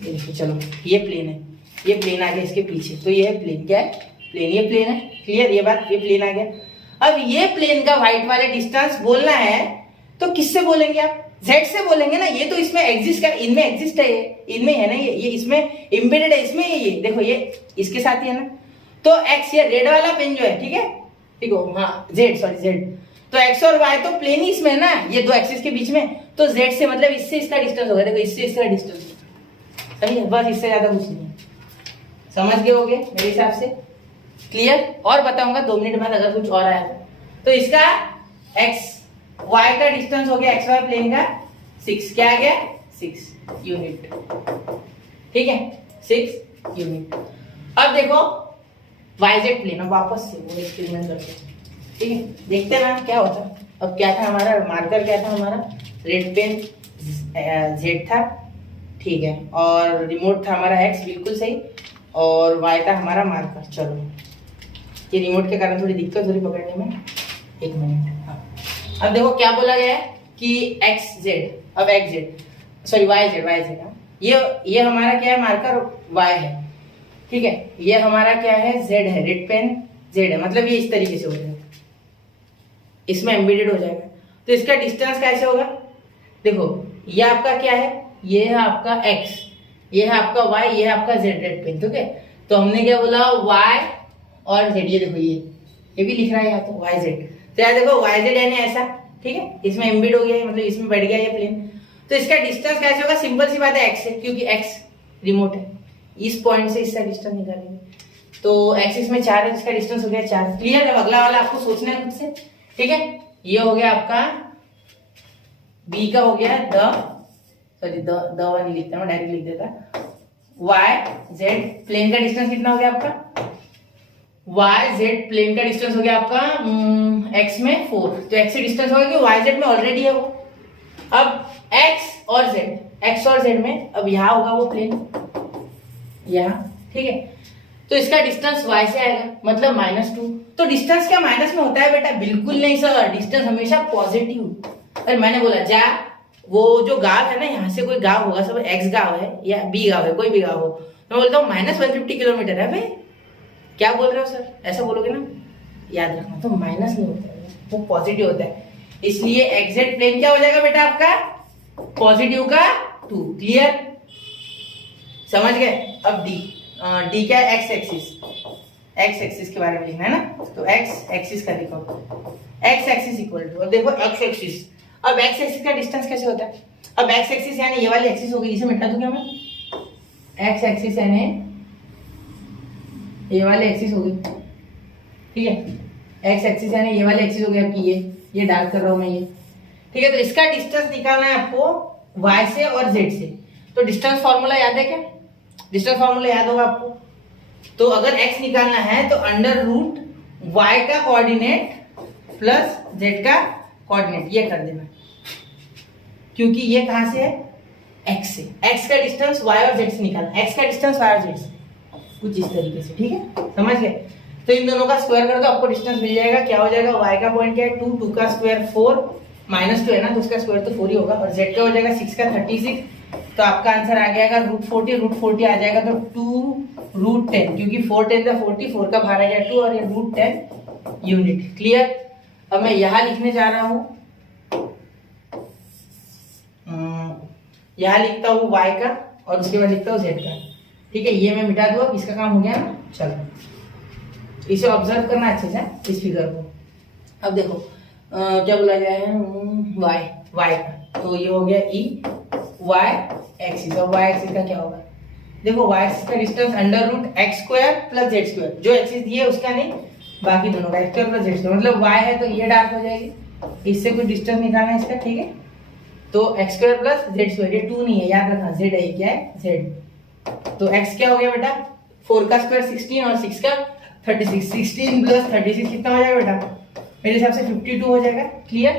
ये देखो चलो ये प्लेन है, ये प्लेन आ गया इसके पीछे, तो ये है प्लेन, क्या है प्लेन, ये प्लेन है, क्लियर ये बात, ये प्लेन आ गया। अब ये प्लेन का व्हाइट वाले डिस्टेंस बोलना है तो किससे बोलेंगे आप, z से बोलेंगे ना, ये तो इसमें एग्जिस्ट कर, इनमें एग्जिस्ट है, ये इनमें है ना, ये इसमें इम्बेडेड है, इसमें ये देखो ये इसके साथ ही है ना, तो x ये रेड वाला पेन जो है, ठीक है ठीक हो हाँ z, तो x और y तो प्लेन ही इसमें है ना, ये दो एक्सिस के बीच में, तो z से मतलब इससे इसका डिस्टेंस होगा, देखो इससे इसका डिस्टेंस, सही है, बस इससे ज्यादा कुछ नहीं, समझ गए होगे मेरे हिसाब से, क्लियर। और बताऊंगा 2 मिनट बाद अगर कुछ और आया तो इसका x y का डिस्टेंस हो गया, xy प्लेन का 6, क्या आ गया 6 यूनिट, ठीक है 6 यूनिट। अब देखो yz प्लेन, अब वापस से वो एक्सपेरिमेंट करते हैं, ठीक है देखते हैं ना क्या होता है। अब क्या था हमारा मार्कर, क्या था हमारा रेड पेन z था, ठीक है, और रिमोट था हमारा x, बिल्कुल सही, और y था हमारा मार्कर। चलो ये रिमोट के कारण थोड़ी दिक्कत हो रही पकड़ने में, 1 मिनट। हाँ, अब देखो क्या बोला गया है कि एक्स जेड, अब X Z sorry Y Z, ये हमारा क्या है, मार्कर वाई है, ठीक है। ये हमारा क्या है, जेड है, रेड पेन जेड है, मतलब ये इस तरीके से हो जाएगा, इसमें एम्बेडेड हो जाएगा। तो इसका डिस्टेंस कैसे होगा, देखो ये आपका क्या है, ये है आपका x, ये है आपका y, ये है आपका z रेड पेन, ठीक है। तो हमने क्या बोला, y और z, ये देखो ये भी लिख रहा है यहाँ, तो y z, तो यार देखो y z यानी ऐसा, ठीक है, इसमें एम्बेड हो गया, मतलब इसमें बैठ गया ये प्लेन। तो इसका डिस्टेंस कैसे होगा, सिंपल सी बात है, x है, क्योंकि x रिमोट है, इस पॉइंट से इसका डिस्टेंस निकालेंगे, तो x इसमें 4 है, इसका डिस्टेंस हो गया 4। क्लियर। अब अगला वाला आपको सोचना है खुद से, ठीक है। ये हो गया आपका b का, हो गया द वाली लिखता है, मैं डायरेक्ट लिख देता, y z प्लेन का डिस्टेंस कितना हो गया आपका, y z प्लेन का डिस्टेंस हो गया आपका x में 4, तो x से डिस्टेंस होगा कि y z में ऑलरेडी है वो। अब x और z में अब यहाँ होगा वो प्लेन, यहाँ, ठीक है। तो इसका डिस्टेंस y से आएगा, मतलब -2। तो डिस्टेंस क्या माइनस में होता है बेटा, बिल्कुल नहीं सर, डिस्टेंस हमेशा पॉजिटिव। अरे मैंने बोला जा, वो जो गांव है ना, यहाँ से कोई गांव होगा, सब x गांव है या b गांव है, कोई भी गांव हो, मैं बोलता हूँ -150 किलोमीटर है भाई, क्या बोल रहे हो सर, ऐसा बोलोगे ना, याद रखना। तो माइनस नहीं होता है, वो पॉजिटिव होता है, इसलिए एग्जैक्ट प्लेन क्या हो जाएगा बेटा आपका, पॉजिटिव का 2। क्लियर, समझ गए। अब डी क्या है, एक्स एक्सिस के बारे में लिखना है ना, तो एक्स एक्सिस का लिखो, एक्स एक्सिस इक्वल टू, अब देखो एक्स एक्सिस, अब एक्स एक्सिस का डिस्टेंस कैसे होता है, अब एक्स एक्सिस यानी ये वाली एक्सिस होगी, इसे मिटा दूं क्या मैं, एक्स एक्सिस यानी ये वाली एक्सिस होगी, ठीक है, एक्स एक्सिस यानी ये वाली एक्सिस होगी आपकी, ये डार्क कर रहा हूं मैं ये, ठीक है। तो इसका डिस्टेंस निकालना है आपको y से और z से, तो डिस्टेंस फॉर्मूला याद है क्या, डिस्टेंस फॉर्मूला याद होगा आपको। तो अगर x निकालना है तो अंडर रूट y का कोऑर्डिनेट प्लस z का कोऑर्डिनेट, ये कर देना, क्योंकि ये कहां से है, x से, x का डिस्टेंस y और z से निकालना, x का डिस्टेंस y और z से, कुछ इस तरीके से, ठीक है, समझ गए। तो इन दोनों का स्क्वायर कर दो, आपको डिस्टेंस मिल जाएगा, क्या हो जाएगा, y का पॉइंट क्या है 2, 2 का स्क्वायर 4, -2 है ना, तो उसका स्क्वायर तो 4 ही होगा, और z का हो जाएगा 6 का 36, तो आपका आंसर आ जाएगा √40 आ जाएगा, तो 2√10, क्योंकि 4 10 का 40, 4 का बाहर आ गया 2, और ये √10 यूनिट। क्लियर। अब मैं यहाँ लिखने जा रहा हूँ, यहाँ लिखता हूँ y का, और उसके बाद लिखता हूँ z का, ठीक है, ये मैं मिटा दूँ, इसका काम हो गया ना। चलो इसे ऑब्जर्व करना अच्छे से, इस फिगर को। अब देखो क्या बोला गया है, y का, तो ये हो गया e y एक्सिस, और y एक्सिस का क्या होगा, देखो y एक्सिस का डिस्टेंस √x² प्लस z², जो एक्सिस दिए उसका नहीं, बाकी दोनों का x² प्लस z², मतलब y है तो ये डार्क हो जाएगी, इससे कोई डिस्टेंस निकालना है इसका, ठीक है। तो x² प्लस z², ये 2 नहीं है, याद रखना, z है, क्या है z। तो x क्या हो गया बेटा, 4 का स्क्वायर 16 और 6 का 36, 16 प्लस 36 कितना हो जाएगा बेटा, मेरे हिसाब से 52 हो जाएगा। क्लियर,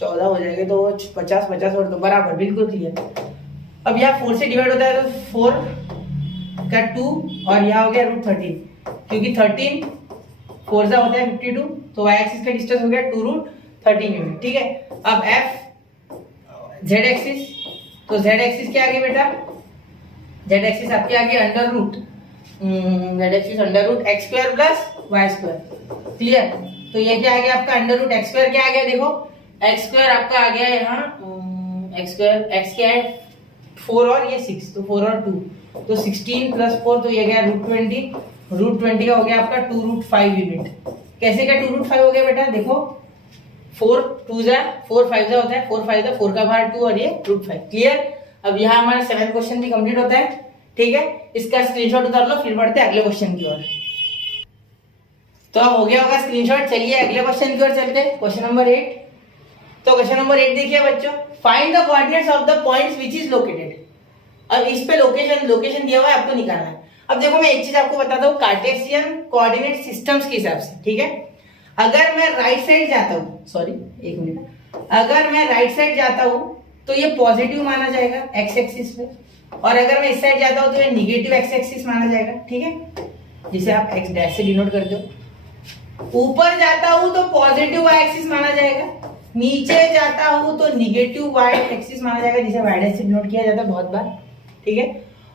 14 हो जाएगा, तो 50 और तो बराबर, बिल्कुल क्लियर। अब यहाँ 4 से डिवाइड होता है, तो 4 का 2, और यहाँ हो गया √13, क्योंकि 13 4 होता है 52, तो y एक्सिस का डिस्टेंस हो गया 2√13 यूनिट, ठीक है। अब f z एक्सिस, तो z एक्सिस क्या आ गई बेटा, z एक्सिस आपकी आ गई x² प्लस y²। क्लियर, तो ये क्या आ गया आपका √x² क्या आ गया, देखो x² आपका आ गया यहाँ, x क्या है 4 और ये 6, तो 4 और 2, तो 16 प्लस 4, तो ये गया √20 का हो गया आपका 2√5 यूनिट। कैसे का 2√5 हो गया बेटा, देखो 4 2 जा 4 5 जा होता है, 4 5 जा 4 का बाहर 2 और ये √5। क्लियर। अब यहाँ हमारा 7th क्वेश्चन भी कंप्लीट होता है, ठीक है, इसका स्क्रीनशॉट उतार लो, फिर बढ़ते हैं अगले क्वेश्चन की ओर। तो अब हो गया होगा स्क्रीनशॉट, चलिए अगले क्वेश्चन की ओर चलते हैं, क्वेश्चन नंबर 8। तो क्वेश्चन नंबर 8 देखिए बच्चों, find the coordinates of the points which is located. अब इस पे लोकेशन दिया हुआ है, आपको निकालना है। अब देखो मैं एक चीज आपको बताता हूँ कार्टेशियन कोऑर्डिनेट सिस्टम्स के हिसाब से, ठीक है। अगर मैं राइट साइड जाता हूँ, सॉरी एक मिनट, अगर मैं राइट साइड जाता हूँ तो ये पॉजिटिव माना जाएगा एक्स एक्सिस पे, और अगर मैं इस साइड जाता हूँ तो ये निगेटिव एक्स एक्सिस माना जाएगा, ठीक है, जिसे आप एक्स डैश से डिनोट करते हो। ऊपर जाता हूं तो पॉजिटिव वाई एक्सिस माना जाएगा, नीचे जाता हूं तो निगेटिव वाई एक्सिस माना जाएगा, जिसे वाई डैश से डिनोट किया जाता है बहुत बार, ठीक है।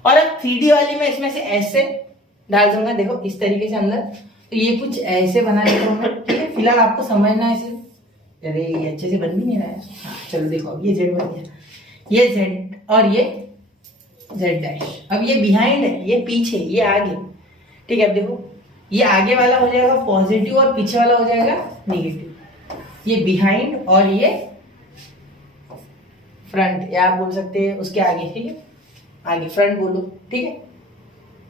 और अब 3D वाली में इसमें से ऐसे डाल दूंगा, देखो इस तरीके से अंदर, तो ये कुछ ऐसे बना देता हूँ, ठीक है। फिलहाल आपको समझना है इसे, अरे ये अच्छे से बन भी नहीं रहा है। हाँ चलो देखो, अब ये जेड बन गया, ये जेड और ये जेड डैश। अब ये बिहाइंड है, ये पीछे, ये आगे, ठीक है। अब देखो ये आगे वाला हो जाएगा पॉजिटिव और पीछे वाला हो जाएगा निगेटिव, ये बिहाइंड और ये फ्रंट, या आप बोल सकते हैं उसके आगे, ठीक है, आगे फ्रंट बोलो, ठीक है,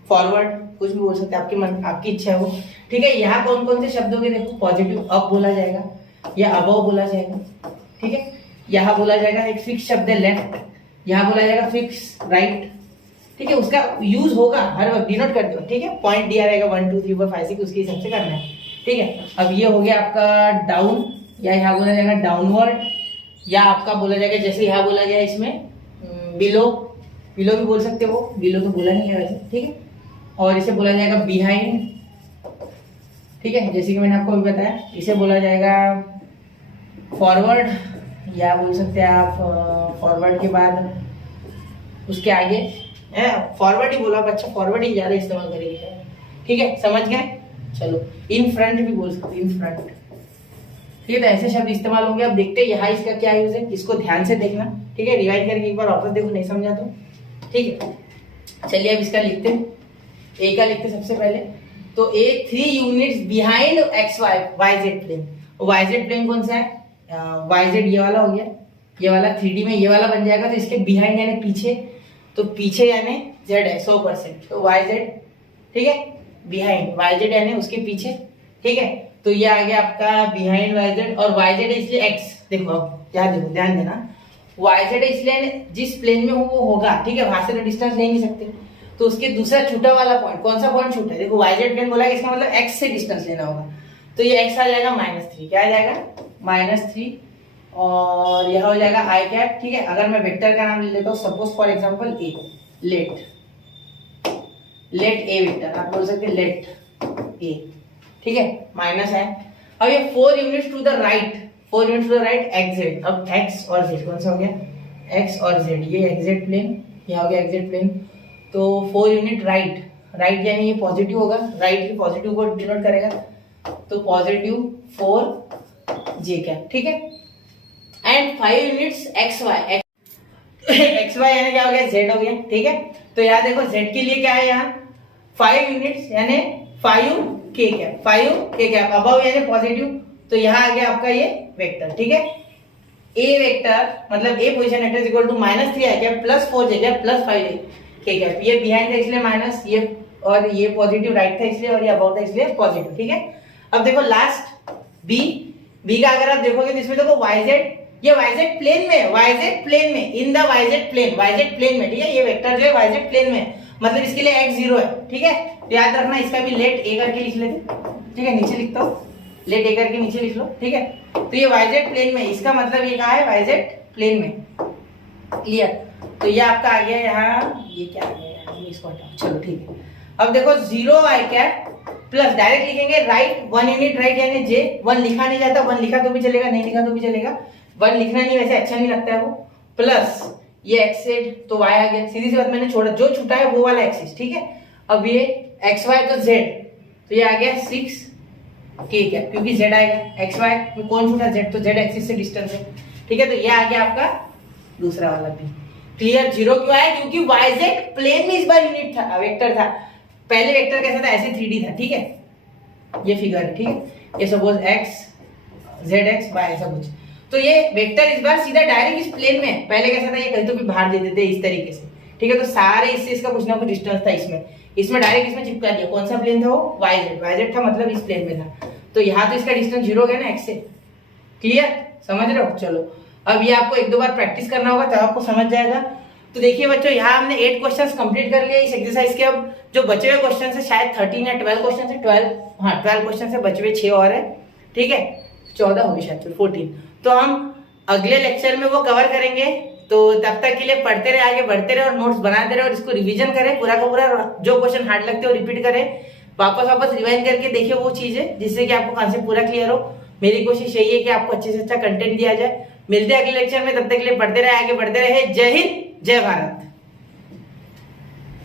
फॉरवर्ड कुछ भी बोल सकते हैं, आपकी मन आपकी इच्छा है वो, ठीक है। यहाँ कौन कौन से शब्दों के देखो, पॉजिटिव अप बोला जाएगा या अबव बोला जाएगा, ठीक है। यहाँ बोला जाएगा एक फिक्स शब्द है लेफ्ट, यहाँ बोला जाएगा फिक्स राइट, ठीक है। उसका यूज होगा हर वक्त, डिनोट कर दो, ठीक है। पॉइंट दिया रहेगा 1 2 3 4 5 6, उसके हिसाब से करना है, ठीक है। अब ये हो गया आपका डाउन, या यहाँ बोला जाएगा डाउनवर्ड, या आपका बोला जाएगा जैसे यहाँ बोला गया इसमें बिलो, बिलो भी बोल सकते हो, बिलो तो बोला नहीं है वैसे, ठीक है। और इसे बोला जाएगा बिहाइंड, ठीक है, जैसे कि मैंने आपको अभी बताया। इसे बोला जाएगा फॉरवर्ड, या बोल सकते हैं आप फॉरवर्ड के बाद उसके आगे, फॉरवर्ड ही बोला, बच्चा फॉरवर्ड ही ज्यादा इस्तेमाल करेंगे, ठीक है, समझ गए। चलो इन फ्रंट भी बोल सकते हैं, इन फ्रंट, ठीक है। तो ऐसे शब्द इस्तेमाल होंगे। अब देखते हैं यहाँ इसका क्या यूज है, इसको ध्यान से देखना, ठीक है। रिवाइज करके एक बार वापस देखो, नहीं समझा तो, ठीक है। चलिए अब इसका लिखते हैं, ए का लिखते सबसे पहले। तो a 3 units behind X Y Y Z plane. Y Z plane कौन सा है, वाई जेड ये वाला हो गया, ये वाला 3D में ये वाला बन जाएगा, तो इसके बिहाइंड यानी पीछे, तो पीछे यानी जेड है 100%, तो वाई जेड, ठीक है, बिहाइंड वाई जेड यानी उसके पीछे, ठीक है। तो ये आ गया आपका बिहाइंड वाई जेड, और वाई जेड इसलिए एक्स, देखो अब यहाँ देखो, ध्यान देना, वाई जेड इसलिए जिस प्लेन में हो वो होगा, ठीक है, वहां से तो डिस्टेंस ले नहीं सकते, तो उसके दूसरा छोटा वाला पॉइंट, कौन सा पॉइंट छोटा है, देखो वाई जेड प्लेन बोला है, इसका मतलब एक्स से डिस्टेंस लेना होगा, तो ये एक्स आ जाएगा -3, क्या आ जाएगा -3, और यह हो जाएगा आई कैप, ठीक है। अगर मैं वेक्टर का नाम ले लेता हूँ, suppose for example a, let, let a vector, आप बोल सकते हैं लेट ए, ठीक है, माइनस है। अब ये 4 units to the right, 4 units to the right X Z. अब एक्स और जेड कौन सा हो गया, एक्स और जेड, ये एक्स जेड प्लेन, ये हो गया एक्स जेड प्लेन, तो 4 यूनिट राइट, राइट यानी ये पॉजिटिव होगा, राइट की पॉजिटिव को डिनोट करेगा, तो पॉजिटिव 4 जे कैप, ठीक है। And 5 units X Y, X Y यानी क्या हो गया, जेड हो गया, ठीक है। तो यहाँ देखो जेड के लिए क्या है, यहाँ 5 यूनिट्स यानी 5 K cap, 5 K cap, above यानी पॉजिटिव, तो यहाँ आ गया आपका ये वेक्टर, ठीक है। ए वेक्टर मतलब A position vector is equal to -3 I cap plus 4 J cap plus 5 K cap, ये बिहाइंड है इसलिए माइनस, ये और ये पॉजिटिव राइट था इसलिए, और ये अबव था इसलिए पॉजिटिव, ठीक है। अब देखो लास्ट बी, बी का अगर आप देखोगे तो इसमें देखो वाई जेड, ये वाई जेड प्लेन में, वाई जेड प्लेन में, in the Y Z plane, Y Z plane में, ठीक है। ये वेक्टर जो है वाई जेड प्लेन में, मतलब इसके लिए x 0 है, ठीक है। तो याद रखना, इसका भी लेट ए करके लिख लेते, ठीक है, नीचे लिखता हूँ, लेट ए करके नीचे लिख लो, ठीक है। तो ये वाई जेड प्लेन में, इसका मतलब ये कहाँ है, वाई जेड प्लेन में, क्लियर। तो ये आपका आ गया यहाँ, ये क्या आ गया यार, इसको हटाओ, चलो ठीक है। अब देखो 0 आई कैप प्लस, डायरेक्ट लिखेंगे राइट 1 यूनिट राइट यानी जे, 1 लिखा नहीं जाता, 1 लिखा तो भी चलेगा, नहीं लिखा तो भी चलेगा, 1 लिखना नहीं, वैसे अच्छा नहीं लगता है वो, प्लस ये एक्स जेड, तो वाई आ गया, सीधी सी बात, मैंने छोड़ा जो छूटा है वो वाला एक्सिस, ठीक है। अब ये एक्स वाई तो जेड, तो ये आ गया 6 के कैप, क्योंकि जेड आएगा, एक्स वाई में कौन छूटा, जेड, तो जेड एक्सिस से डिस्टेंस है, ठीक है। तो ये आ गया आपका दूसरा वाला भी, क्लियर। 0 क्यों आया, क्योंकि वाई जेड प्लेन में इस बार यूनिट था, वेक्टर था, पहले वेक्टर कैसा था, ऐसे 3D था, ठीक है, ये फिगर है, ठीक है। ये suppose X Z X Y ऐसा कुछ, तो ये वेक्टर इस बार सीधा डायरेक्ट इस प्लेन में, पहले कैसा था, ये कहीं तो भी बाहर दे देते इस तरीके से, ठीक है। तो सारे इससे इसका कुछ ना कुछ डिस्टेंस था, इसमें डायरेक्ट इसमें चिपका दिया, कौन सा प्लेन था वो, वाई जेड था, मतलब इस प्लेन में था, तो यहाँ तो इसका डिस्टेंस 0 हो गया ना एक्स से, क्लियर, समझ रहे हो। चलो अब ये आपको 1-2 बार प्रैक्टिस करना होगा तब आपको समझ जाएगा। तो देखिए बच्चों, यहाँ हमने 8 क्वेश्चंस कंप्लीट कर लिए इस एक्सरसाइज के। अब जो बचे हुए क्वेश्चन है शायद 13 या 12 क्वेश्चन है, 12 क्वेश्चन से बचे हुए 6 और है, ठीक है, 14 हो गए शायद, 14। तो हम अगले लेक्चर में वो कवर करेंगे, तो तब तक के लिए पढ़ते रहे, आगे बढ़ते रहे और नोट्स बनाते रहे और इसको रिवीजन करें पूरा का पूरा, जो क्वेश्चन हार्ड लगते हैं वो रिपीट करें, वापस रिवाइंड करके देखिए वो चीजें, जिससे कि आपको कॉन्सेप्ट पूरा क्लियर हो। मेरी कोशिश यही है कि आपको अच्छे से अच्छा कंटेंट दिया जाए। मिलते हैं अगले लेक्चर में, तब तक के लिए पढ़ते रहे, आगे बढ़ते रहे। जय हिंद, जय भारत।